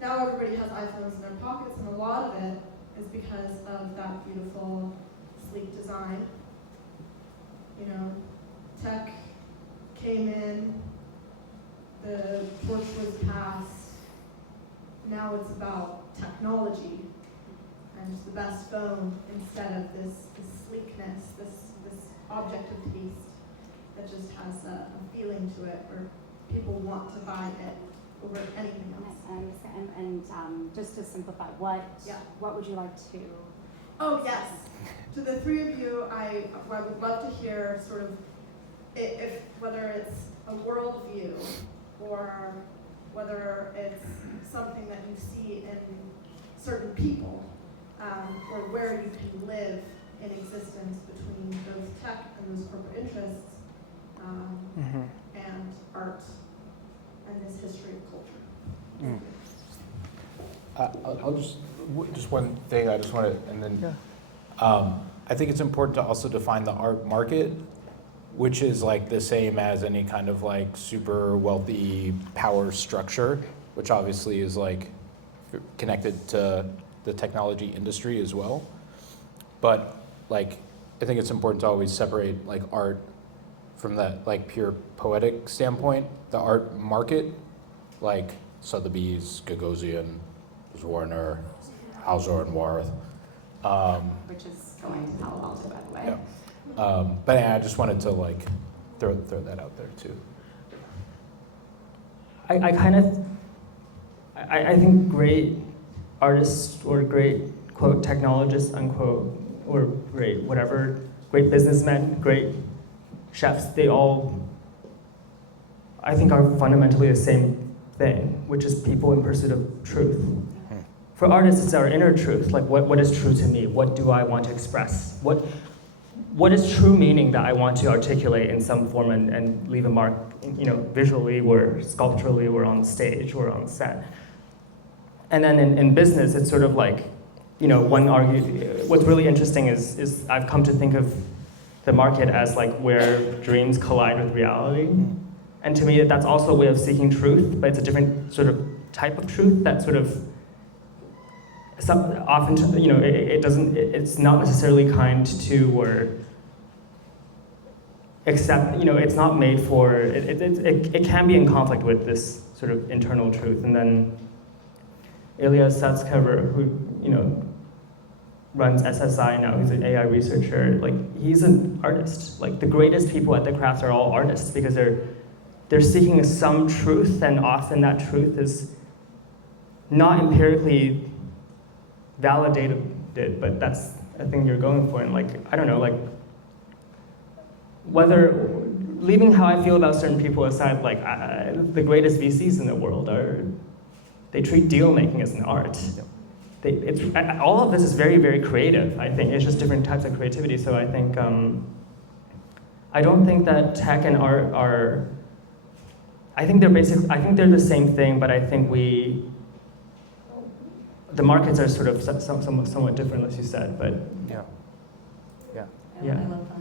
Now everybody has iPhones in their pockets, and a lot of it is because of that beautiful, sleek design. You know, tech came in, the torch was passed, now it's about technology and the best phone instead of this sleekness, this object of taste that just has a feeling to it where people want to buy it over anything else. And just to simplify, what would you like to? Oh yes, to the three of you, I would love to hear sort of if whether it's a worldview or whether it's something that you see in certain people, or where you can live in existence between those tech and those corporate interests, and art and this history of culture. I'll just one thing I just want to, and then I think it's important to also define the art market, which is like the same as any kind of like super wealthy power structure, which obviously is like connected to the technology industry as well. But like, I think it's important to always separate like art from that like pure poetic standpoint. The art market, like Sotheby's, Gagosian, Warner, Hauser and Wirth. Which is going to Palo Alto, by the way. Yeah. But I just wanted to like throw that out there too. I think great artists or great quote technologists unquote or great whatever, great businessmen, great chefs, they all I think are fundamentally the same thing, which is people in pursuit of truth. For artists, it's our inner truth, like what is true to me? What do I want to express? What is true meaning that I want to articulate in some form and leave a mark, visually or sculpturally or on stage or on set. And then in business, it's sort of like, one argued, what's really interesting is I've come to think of the market as like where dreams collide with reality. And to me, that's also a way of seeking truth, but it's a different sort of type of truth that sort of often, it's not necessarily kind to or except, it's not made for, it can be in conflict with this sort of internal truth. And then Ilya Sutskever, who, runs SSI now, he's an AI researcher, like he's an artist. Like the greatest people at the craft are all artists because they're seeking some truth, and often that truth is not empirically validated, but that's a thing you're going for. And like, I don't know, like whether, leaving how I feel about certain people aside, like the greatest VCs in the world they treat deal making as an art. All of this is very, very creative, I think. It's just different types of creativity. So I think, I don't think that tech and art are, I think they're the same thing, but I think the markets are sort of somewhat different, as you said, but. Yeah. I love that.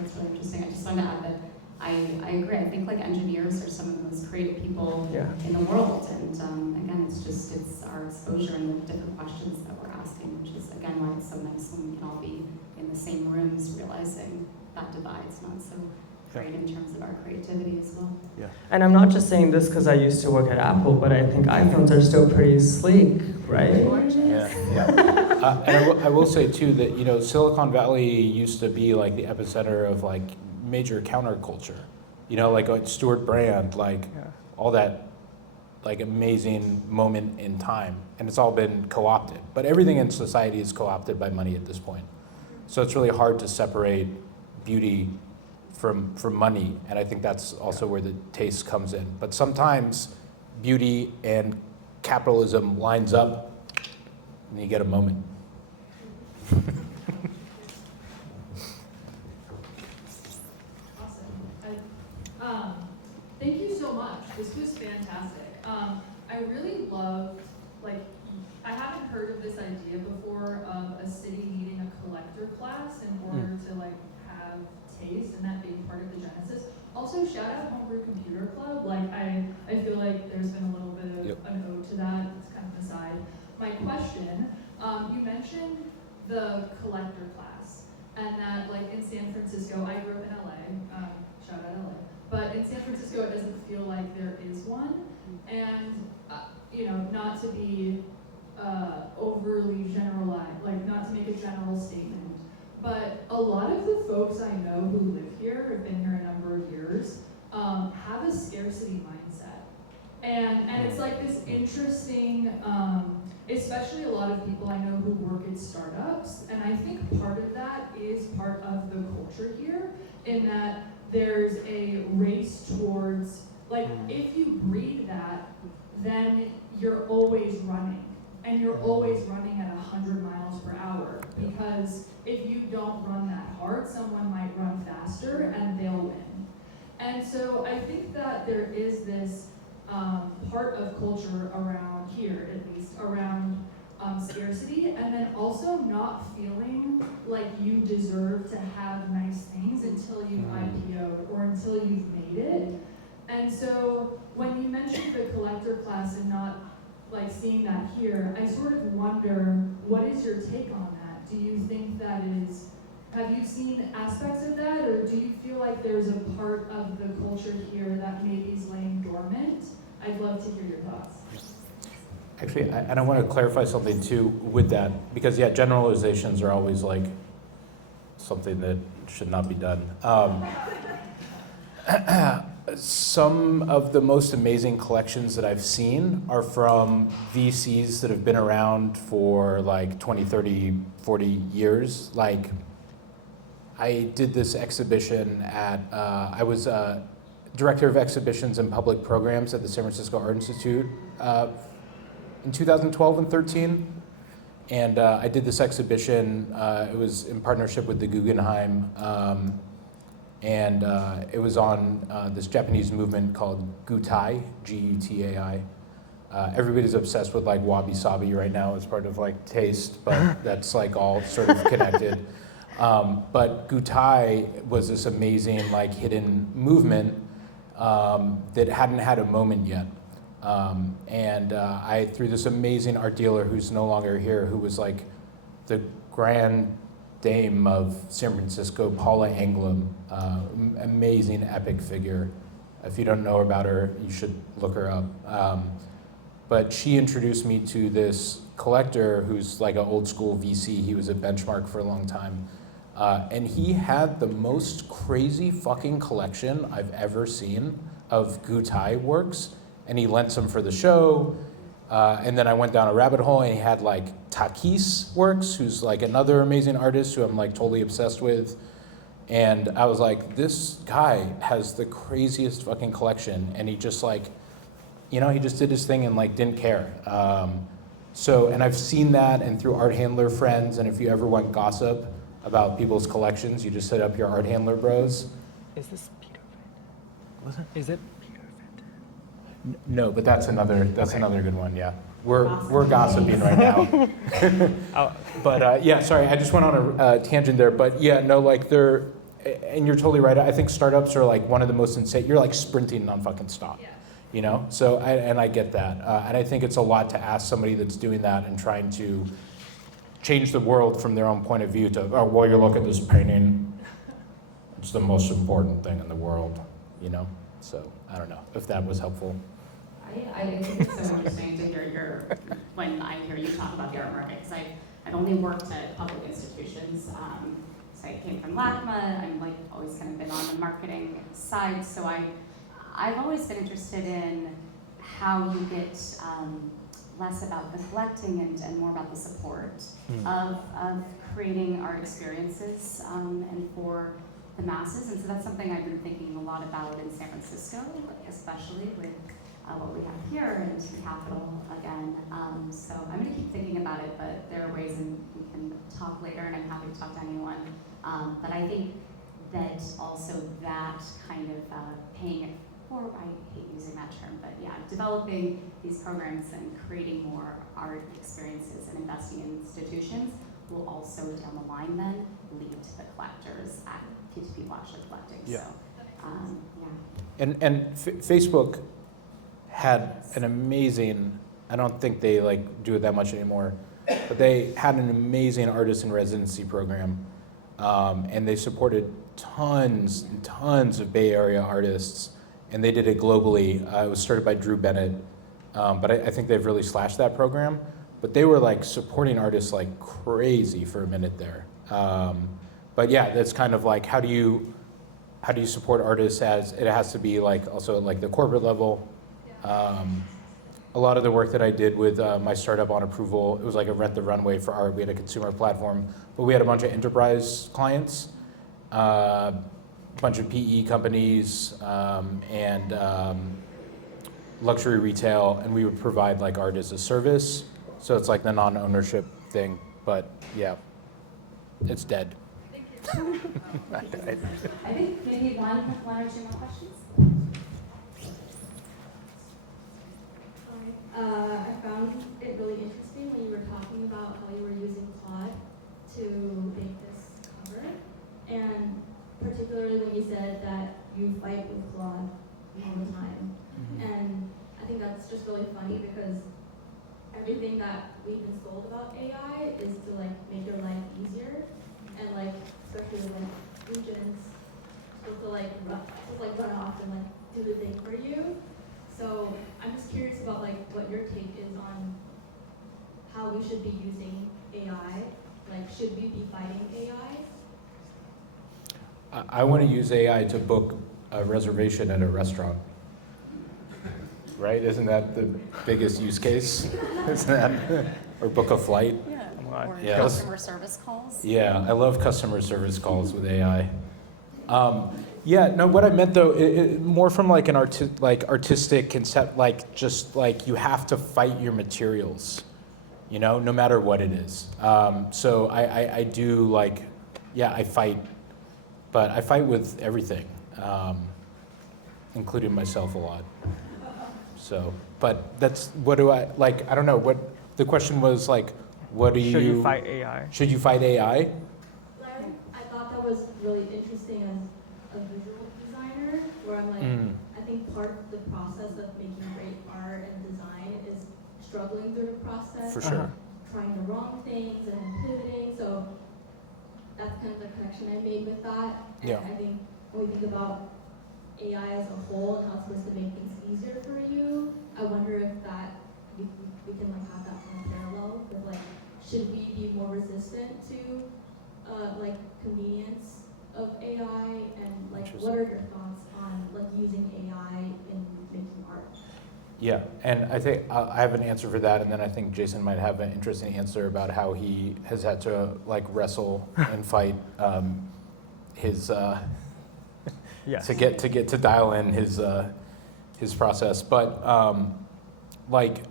That's really interesting. I just wanted to add that I agree. I think like engineers are some of the most creative people in the world. And again, it's our exposure and the different questions that we're asking, which is again why it's so nice when we can all be in the same rooms realizing that divide's not so great in terms of our creativity as well. Yeah. And I'm not just saying this because I used to work at Apple, but I think iPhones are still pretty sleek, right? Gorgeous. Yeah. And I will say too that Silicon Valley used to be like the epicenter of like major counterculture, like Stuart Brand, all that like amazing moment in time, and it's all been co-opted. But everything in society is co-opted by money at this point, so it's really hard to separate beauty from money, and I think that's also where the taste comes in. But sometimes beauty and capitalism lines up, and you get a moment. Thank you so much. This was fantastic. I really loved, I haven't heard of this idea before of a city needing a collector class in order to have taste and that being part of the genesis. Also, shout out Homebrew Computer Club. I feel like there's been a little bit of an ode to that. It's kind of an aside. My question, you mentioned the collector class, and that in San Francisco, I grew up in LA, shout out LA, but in San Francisco it doesn't feel like there is one, and not to be overly generalized, not to make a general statement, but a lot of the folks I know who live here, have been here a number of years, have a scarcity mindset, and it's this interesting, especially a lot of people I know who work at startups, and I think part of that is part of the culture here, in that there's a race towards Like, if you breed that, then you're always running. And you're always running at 100 miles per hour. Because if you don't run that hard, someone might run faster and they'll win. And so I think that there is this part of culture around here, at least, around scarcity, and then also not feeling like you deserve to have nice things until you've IPO'd or until you've made it. And so when you mentioned the collector class and not like seeing that here, I sort of wonder, what is your take on that? Do you think that is, have you seen aspects of that, or do you feel like there's a part of the culture here that maybe is laying dormant? I'd love to hear your thoughts. Actually, and I want to clarify something too with that, because yeah, generalizations are always like something that should not be done. Some of the most amazing collections that I've seen are from VCs that have been around for like 20, 30, 40 years. Like, I did this exhibition at, I was director of exhibitions and public programs at the San Francisco Art Institute in 2012 and 13. And I did this exhibition, it was in partnership with the Guggenheim, and it was on this Japanese movement called Gutai, G-U-T-A-I. Everybody's obsessed with like wabi-sabi right now as part of like taste, but that's like all sort of connected. But Gutai was this amazing like hidden movement that hadn't had a moment yet. And I, through this amazing art dealer who's no longer here, who was like the grand dame of San Francisco, Paula Anglum, amazing epic figure. If you don't know about her, you should look her up. But she introduced me to this collector who's like an old school VC. He was at Benchmark for a long time. And he had the most crazy fucking collection I've ever seen of Gutai works. And he lent some for the show. And then I went down a rabbit hole and he had like Takis works, who's like another amazing artist who I'm like totally obsessed with. And I was like, this guy has the craziest fucking collection. And he just like, you know, he just did his thing and like didn't care. So, and I've seen that and through art handler friends. And if you ever want gossip about people's collections, you just hit up your art handler bros. Is this Peter Van? Was it? Is it? No, but that's another good one. Yeah, we're gossiping right now. But yeah, sorry, I just went on a tangent there. But yeah, no, like they're, and you're totally right. I think startups are like one of the most insane. You're like sprinting non-fucking stop. Yeah. You know. So I get that, and I think it's a lot to ask somebody that's doing that and trying to change the world from their own point of view to, oh, well, you look at this painting. It's the most important thing in the world. You know. So I don't know if that was helpful. I think it's so interesting to hear when I hear you talk about the art market, because I've only worked at public institutions. So I came from LACMA. I'm like always kind of been on the marketing side. So I've always been interested in how you get less about the collecting and more about the support of creating art experiences and for the masses. And so that's something I've been thinking a lot about in San Francisco, especially with what we have here and the capital again. So I'm going to keep thinking about it, but there are ways, and we can talk later, and I'm happy to talk to anyone. But I think that also that kind of paying it forward, I hate using that term, but yeah, developing these programs and creating more art experiences and investing in institutions will also down the line then lead to the collectors to people actually collecting. Yeah. So, yeah. And Facebook had an amazing, I don't think they like do it that much anymore, but they had an amazing artist in residency program, and they supported tons and tons of Bay Area artists, and they did it globally. It was started by Drew Bennett, but I think they've really slashed that program. But they were like supporting artists like crazy for a minute there. But yeah, that's kind of like how do you support artists as it has to be like also like the corporate level. A lot of the work that I did with my startup on approval, it was like a rent the runway for art. We had a consumer platform, but we had a bunch of enterprise clients. bunch of PE companies and luxury retail, and we would provide like art as a service. So it's like the non-ownership thing, but yeah, it's dead. I think maybe one or two more questions. I found it really interesting when you were talking about how you were using Claude to make this cover, and particularly when you said that you fight with Claude all the time. And I think that's just really funny because everything that we've been told about AI is to like make your life easier, and like especially like regions supposed to like run off and like do the thing for you. So I'm just curious about like what your take is on how we should be using AI. Like, should we be fighting AI? I want to use AI to book a reservation at a restaurant. Right? Isn't that the biggest use case? Isn't that? Or book a flight? Yeah. Or Yeah. customer service calls. Yeah, I love customer service calls with AI. Yeah, no, what I meant though, more from like an artistic concept, like just like you have to fight your materials, you know, no matter what it is. So I do like, yeah, I fight, but I fight with everything, including myself a lot. So, but that's, what do I, like, I don't know, what, the question was like, what do you... Should you fight AI? Should you fight AI? Larry, I thought that was really interesting as a visual designer, where I'm like, I think part of the process of making great art and design is struggling through the process. For sure. Trying the wrong things and then pivoting, so that's kind of the connection I made with that. And Yeah. I think when we think about AI as a whole and how it's supposed to make things easier for you, I wonder if that we can like have that kind of parallel with like, should we be more resistant to like convenience of AI, and like what are your thoughts on like using AI in making art? Yeah, and I think I have an answer for that, and then I think Jason might have an interesting answer about how he has had to like wrestle and fight his Yes. to get to dial in his process. But like,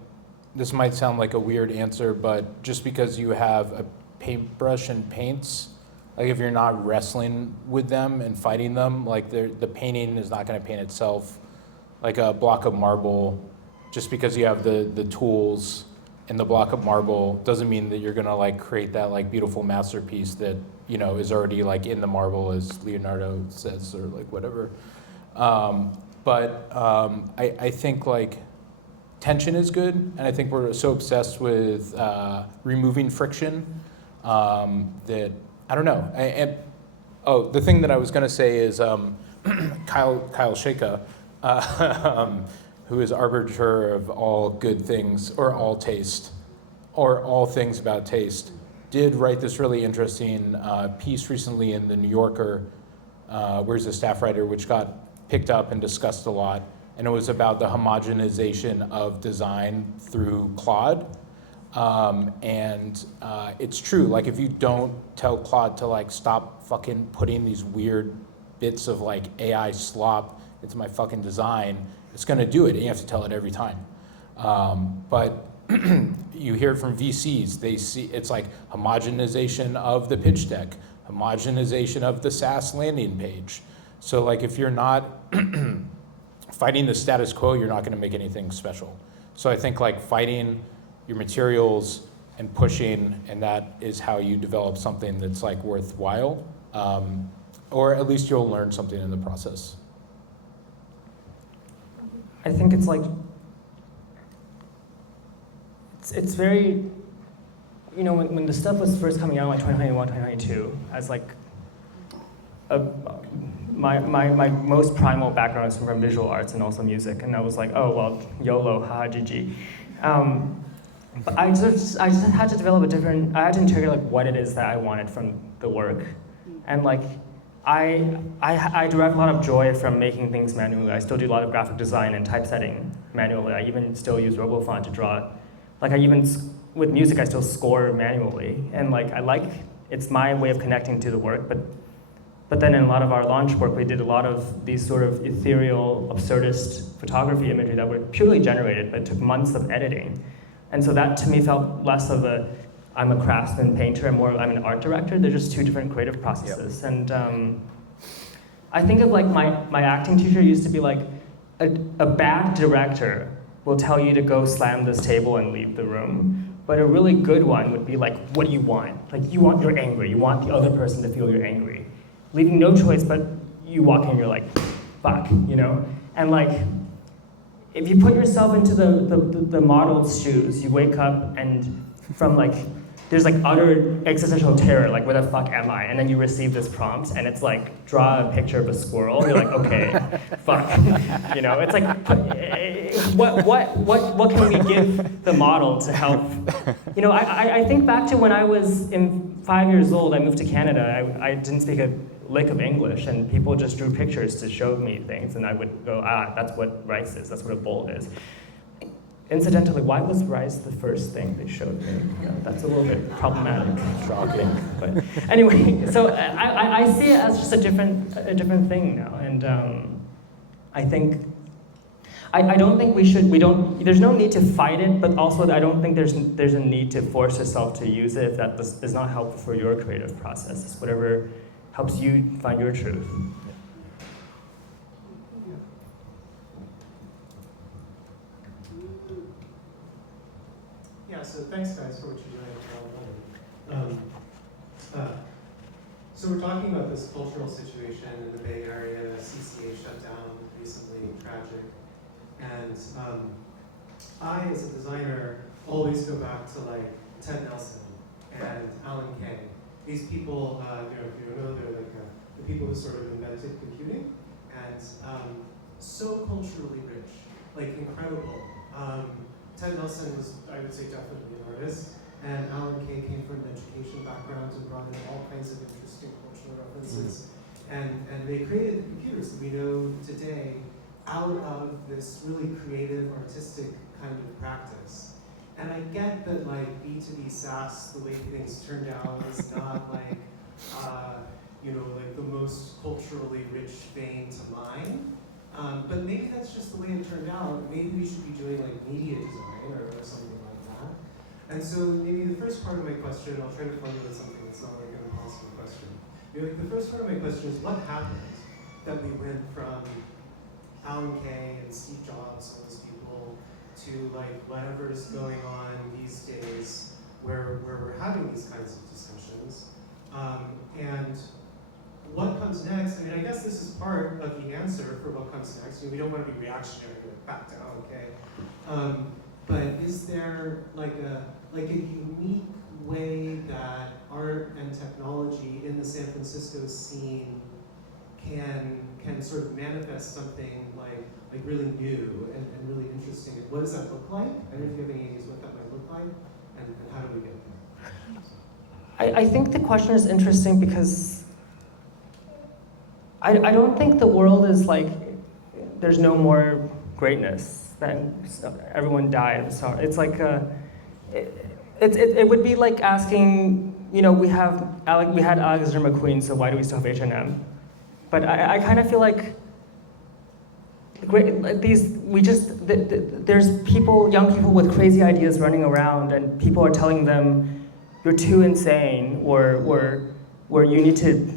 this might sound like a weird answer, but just because you have a paintbrush and paints, like if you're not wrestling with them and fighting them, like the painting is not going to paint itself. Like a block of marble, just because you have the tools in the block of marble doesn't mean that you're going to like create that like beautiful masterpiece that, you know, is already like in the marble, as Leonardo says, or like whatever. But I think like tension is good, and I think we're so obsessed with removing friction that, I don't know. The thing that I was going to say is Kyle Shaka, who is arbiter of all good things, or all taste, or all things about taste, did write this really interesting piece recently in the New Yorker, where he's a staff writer, which got picked up and discussed a lot. And it was about the homogenization of design through Claude. It's true, like if you don't tell Claude to like stop fucking putting these weird bits of like AI slop into my fucking design, it's gonna do it, and you have to tell it every time. But you hear it from VCs, they see it's like homogenization of the pitch deck, homogenization of the SaaS landing page. So like if you're not fighting the status quo, you're not gonna make anything special. So I think like fighting your materials and pushing, and that is how you develop something that's like worthwhile, or at least you'll learn something in the process. I think it's like, it's very, you know, when the stuff was first coming out, like 2021, 2022, as like, my most primal background is from visual arts and also music, and I was like, oh, well, YOLO, haha, GG. But I just had to develop I had to interrogate like what it is that I wanted from the work. And like, I derive a lot of joy from making things manually. I still do a lot of graphic design and typesetting manually. I even still use RoboFont to draw. Like with music, I still score manually. And like, it's my way of connecting to the work, but But then in a lot of our launch work, we did a lot of these sort of ethereal, absurdist photography imagery that were purely generated, but took months of editing. And so that to me felt less of I'm a craftsman painter and more I'm an art director. They're just two different creative processes. Yep. And I think of like my acting teacher used to be like, a bad director will tell you to go slam this table and leave the room. But a really good one would be like, what do you want? Like you're angry. You want the other person to feel you're angry. Leaving no choice, but you walk in, you're like, fuck, you know? And like, if you put yourself into the model's shoes, you wake up and from like, there's like utter existential terror, like where the fuck am I? And then you receive this prompt and it's like, draw a picture of a squirrel. You're like, okay, fuck. You know, it's like, what can we give the model to help? You know, I think back to when I was 5 years old, I moved to Canada. I didn't speak a lick of English and people just drew pictures to show me things and I would go, that's what rice is, that's what a bowl is. Incidentally, why was rice the first thing they showed me? You know, that's a little bit problematic. Shocking. But anyway, so I see it as just a different thing now. And I think, I don't think there's no need to fight it, but also I don't think there's a need to force yourself to use it if that is not helpful for your creative process. It's whatever helps you find your truth. Yeah, so thanks guys for what you're doing. So we're talking about this cultural situation in the Bay Area, CCA shut down recently, tragic. And I, as a designer, always go back to like Ted Nelson and Alan Kay. These people, if you don't know, they're like the people who sort of invented computing, and so culturally rich, like incredible. Ted Nelson was, I would say, definitely an artist, and Alan Kay came from an education background and brought in all kinds of interesting cultural references. And they created the computers that we know today out of this really creative, artistic kind of practice. And I get that like B2B SaaS, the way things turned out, is not like, like the most culturally rich vein to mine. But maybe that's just the way it turned out. Maybe we should be doing like media design or something like that. And so maybe the first part of my question, I'll try to formulate something that's not like an impossible question. The first part of my question is what happened that we went from Alan Kay and Steve Jobs, all those people, to like whatever's going on these days where we're having these kinds of discussions. And what comes next? I mean, I guess this is part of the answer for what comes next. We don't want to be reactionary back to Alan Kay. But is there like a unique way that art and technology in the San Francisco scene can sort of manifest something like really new and really interesting? And what does that look like? I don't know if you have any ideas what that might look like, and how do we get there? I think the question is interesting because I don't think the world is like, there's no more greatness, then everyone died. So it's like, it would be like asking, we had Alexander McQueen, so why do we still have H&M? But I kind of feel like there's young people with crazy ideas running around, and people are telling them, you're too insane, or you need to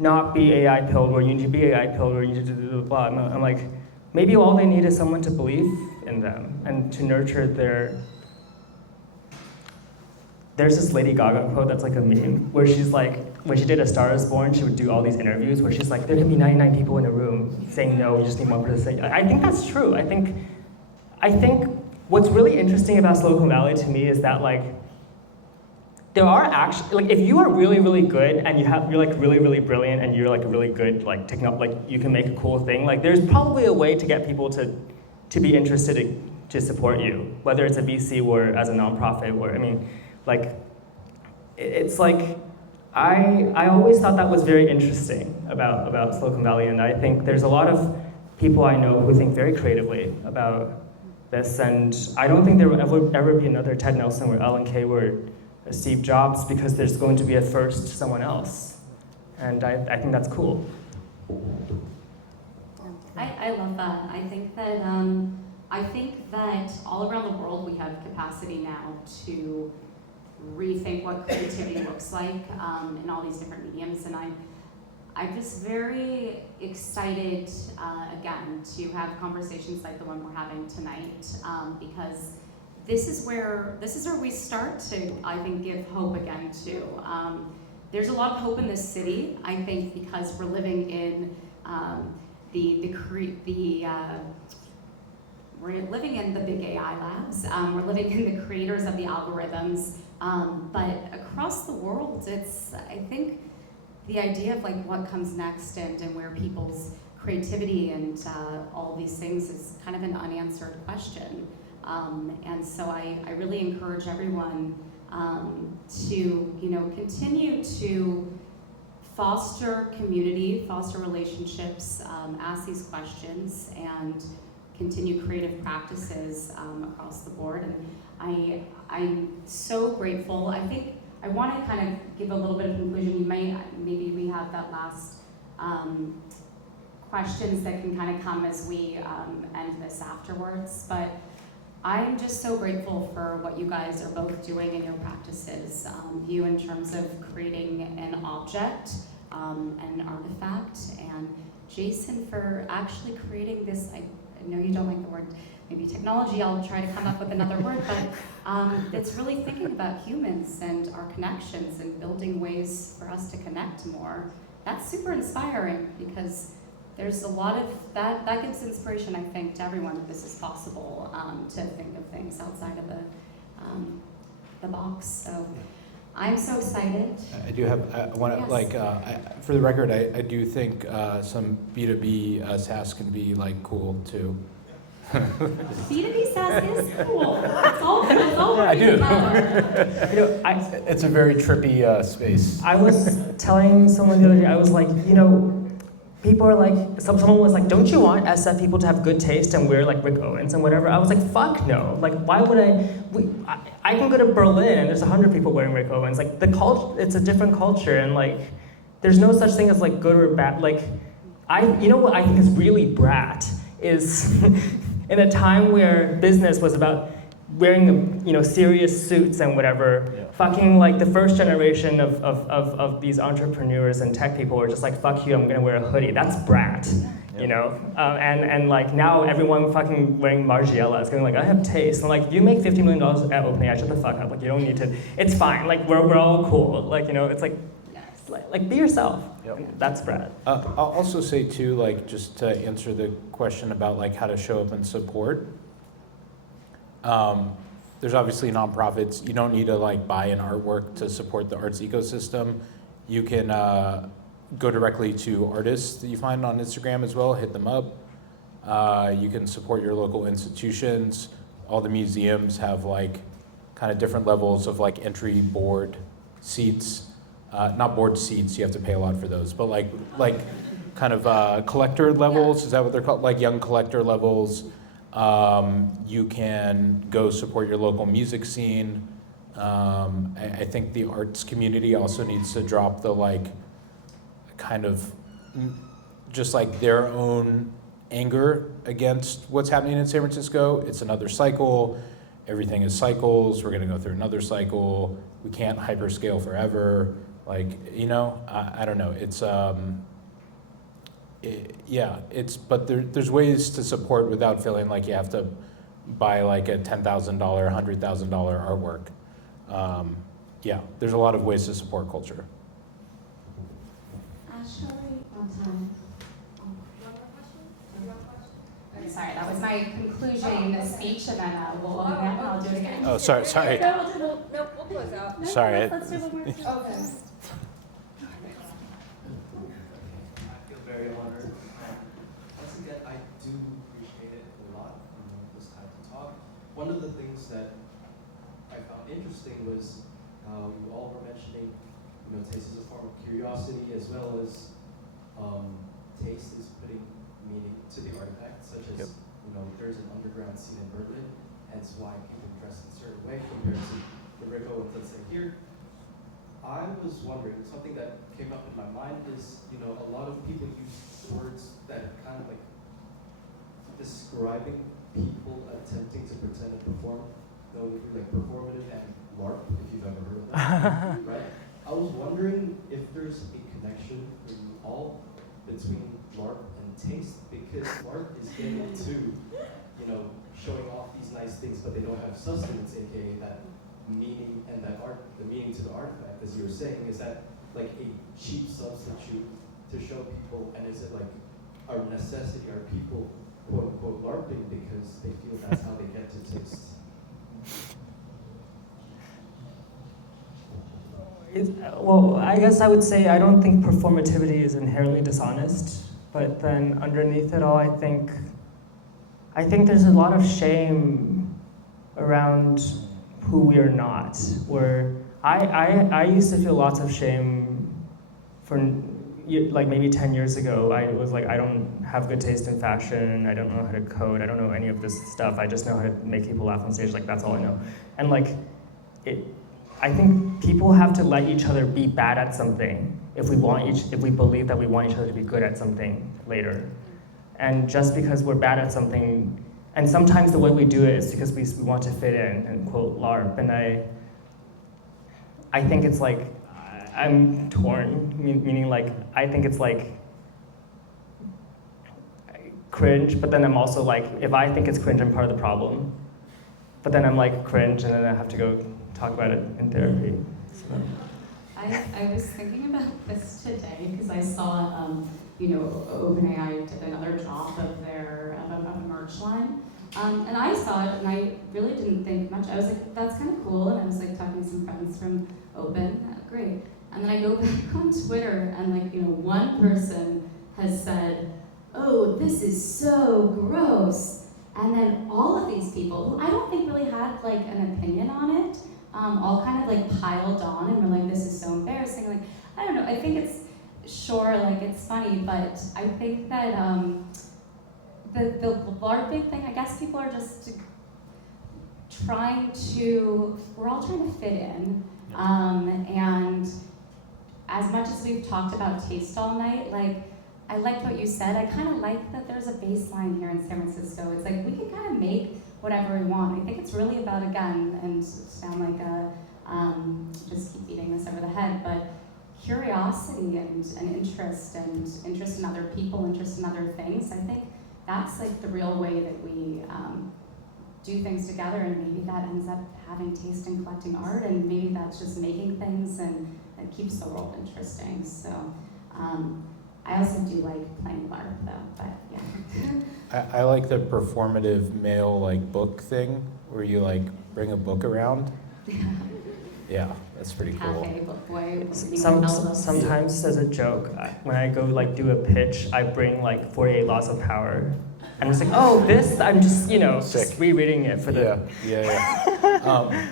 not be AI pilled, or you need to be AI pilled, or you need to do blah. I'm like, maybe all they need is someone to believe in them and to nurture their. There's this Lady Gaga quote that's like a meme where she's like, when she did A Star Is Born, she would do all these interviews where she's like, there can be 99 people in a room saying no, you just need one person to say. I think that's true. I think what's really interesting about Silicon Valley to me is that like, there are actually, like if you are really, really good and you're like really, really brilliant and you're like really good, like you can make a cool thing, like there's probably a way to get people to be interested to support you, whether it's a VC or as a nonprofit or, like, it's like, I always thought that was very interesting about Silicon Valley, and I think there's a lot of people I know who think very creatively about this, and I don't think there will ever be another Ted Nelson or Alan Kay or Steve Jobs, because there's going to be a first someone else. And I think that's cool. I love that. I think that all around the world we have capacity now to rethink what creativity looks like in all these different mediums, and I'm just very excited again to have conversations like the one we're having tonight, because this is where we start to, I think, give hope again too. There's a lot of hope in this city, I think, because we're living in we're living in the big AI labs. We're living in the creators of the algorithms. But across the world, it's, I think, the idea of like what comes next and where people's creativity and all of these things is kind of an unanswered question. And so I really encourage everyone to, continue to foster community, foster relationships, ask these questions, and continue creative practices across the board. And I'm so grateful. I think I want to kind of give a little bit of conclusion. Maybe we have that last questions that can kind of come as we end this afterwards. But I'm just so grateful for what you guys are both doing in your practices. You in terms of creating an object, an artifact, and Jason for actually creating this, I know you don't like the word maybe technology, I'll try to come up with another word, but it's really thinking about humans and our connections and building ways for us to connect more. That's super inspiring because there's a lot of, that gives inspiration, I think, to everyone that this is possible, to think of things outside of the box. So I'm so excited. I do have, I want to, Yes. for the record, I do think some B2B SaaS can be like cool too. B2B SaaS is cool. It's all I do. It's a very trippy space. I was telling someone the other day, I was like, people are like, someone was like, don't you want SF people to have good taste and wear like Rick Owens and whatever? I was like, fuck no. Like, why would I can go to Berlin and there's 100 people wearing Rick Owens. Like, it's a different culture, and like, there's no such thing as like good or bad. Like, what I think is really brat is in a time where business was about wearing, serious suits and whatever, fucking like the first generation of these entrepreneurs and tech people were just like, fuck you, I'm gonna wear a hoodie. That's brat, and like now everyone fucking wearing Margiela is going like, I have taste. And like, you make $50 million at OpenAI, shut the fuck up. Like, you don't need to, it's fine. Like, we're all cool. Like, it's like, like be yourself. Yep. That's brat. I'll also say too, like, just to answer the question about like how to show up and support. There's obviously nonprofits. You don't need to like buy an artwork to support the arts ecosystem. You can go directly to artists that you find on Instagram as well, hit them up. You can support your local institutions. All the museums have like kind of different levels of like entry board seats. Not board seats, you have to pay a lot for those, but like kind of collector levels, is that what they're called? Like young collector levels. You can go support your local music scene. I think the arts community also needs to drop the like kind of just like their own anger against what's happening in San Francisco. It's another cycle. Everything is cycles. We're going to go through another cycle. We can't hyperscale forever. Like, I don't know. It's but there's ways to support without feeling like you have to buy like a $10,000, $100,000 artwork. There's a lot of ways to support culture. Ashley, on time. Sorry, that was my conclusion speech, and then we'll open it up and I'll do it again. Oh, sorry. No, we'll close out. Sorry. Let's do one more. Okay. I feel very honored. Once again, I do appreciate it a lot, this time to talk. One of the things that I found interesting was how you all were mentioning, taste is a form of curiosity, as well as taste is putting meaning to the artifact, such as, there's an underground scene in Berlin, hence why people dress in a certain way compared to the Rick Owens, let's say here. I was wondering, something that came up in my mind is, you know, a lot of people use words that kind of like describing people attempting to pretend to perform, like performative and LARP, if you've ever heard of that, right? I was wondering if there's a connection for you all between LARP and taste, because LARP is getting to, you know, showing off these nice things, but they don't have substance, aka that meaning and that art, the meaning to the artifact, as you were saying, is that like a cheap substitute to show people, and is it like a necessity? Are people quote unquote LARPing because they feel that's how they get to taste? Well, I guess I would say I don't think performativity is inherently dishonest, but then underneath it all, I think there's a lot of shame around who we are not. Where I used to feel lots of shame for like maybe 10 years ago. I was like, I don't have good taste in fashion, I don't know how to code, I don't know any of this stuff, I just know how to make people laugh on stage, like that's all I know. And like, I think people have to let each other be bad at something if we believe that we want each other to be good at something later. And just because we're bad at something, and sometimes the way we do it is because we want to fit in and quote LARP. And I think it's like, I'm torn, meaning like, I think it's like cringe, but then I'm also like, if I think it's cringe, I'm part of the problem. But then I'm like cringe, and then I have to go talk about it in therapy. So. I was thinking about this today because I saw, OpenAI did another drop of their of a merch line, and I saw it and I really didn't think much. I was like, that's kind of cool, and I was like talking to some friends from Open, great. And then I go back on Twitter and one person has said, oh, this is so gross. And then all of these people, who I don't think really had like an opinion on it, all kind of like piled on and were like, this is so embarrassing. Like, I don't know, I think it's, sure, like it's funny, but I think that the LARPing thing, I guess people are just we're all trying to fit in. And as much as we've talked about taste all night, like, I liked what you said. I kind of like that there's a baseline here in San Francisco. It's like we can kind of make whatever we want. I think it's really about, again, and sound like just keep beating this over the head, but curiosity and interest in other people, interest in other things. I think that's like the real way that we do things together, and maybe that ends up having taste in collecting art, and maybe that's just making things, and it keeps the world interesting. So. I also do like playing LARP though, but yeah. I like the performative mail like book thing where you like bring a book around. Yeah, that's pretty cool. Cafe, book boy, sometimes as a joke, when I go like do a pitch, I bring like 48 Laws of Power. I'm just like, oh, this, I'm just, just rereading it for the... Yeah.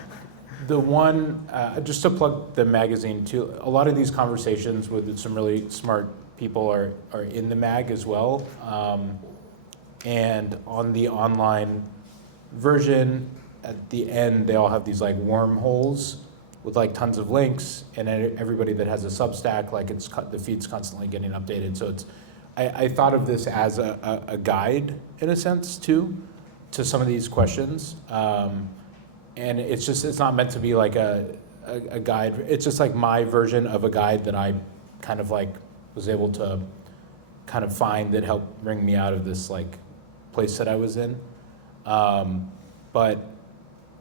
The one, just to plug the magazine too, a lot of these conversations with some really smart people are in the mag as well. And on the online version, at the end, they all have these like wormholes with like tons of links, and everybody that has a Substack, like the feed's constantly getting updated. So I thought of this as a guide in a sense too, to some of these questions. And it's not meant to be like a guide. It's just like my version of a guide that I kind of like was able to kind of find that helped bring me out of this like place that I was in. But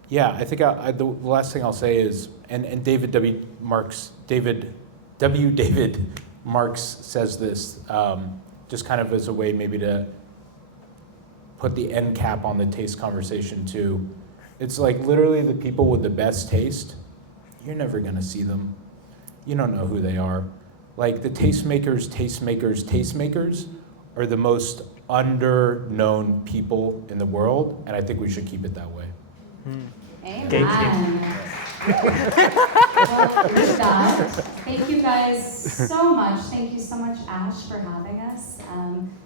yeah, I think the last thing I'll say is, and David Marks says this just kind of as a way maybe to put the end cap on the taste conversation too. It's like literally the people with the best taste, you're never gonna see them. You don't know who they are. Like the tastemakers are the most under-known people in the world, and I think we should keep it that way. Amen. Well, with that, thank you guys so much. Thank you so much, Ash, for having us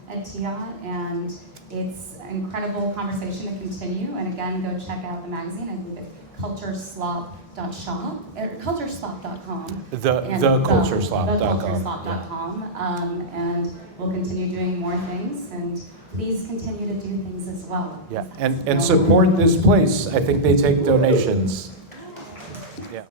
at TIAT, and it's an incredible conversation to continue. And again, go check out the magazine. I believe it cultureslop.shop, or cultureslop.com. The And cultureslop.com. thecultureslop.com. And we'll continue doing more things, and please continue to do things as well. Yeah, and support this place. I think they take donations.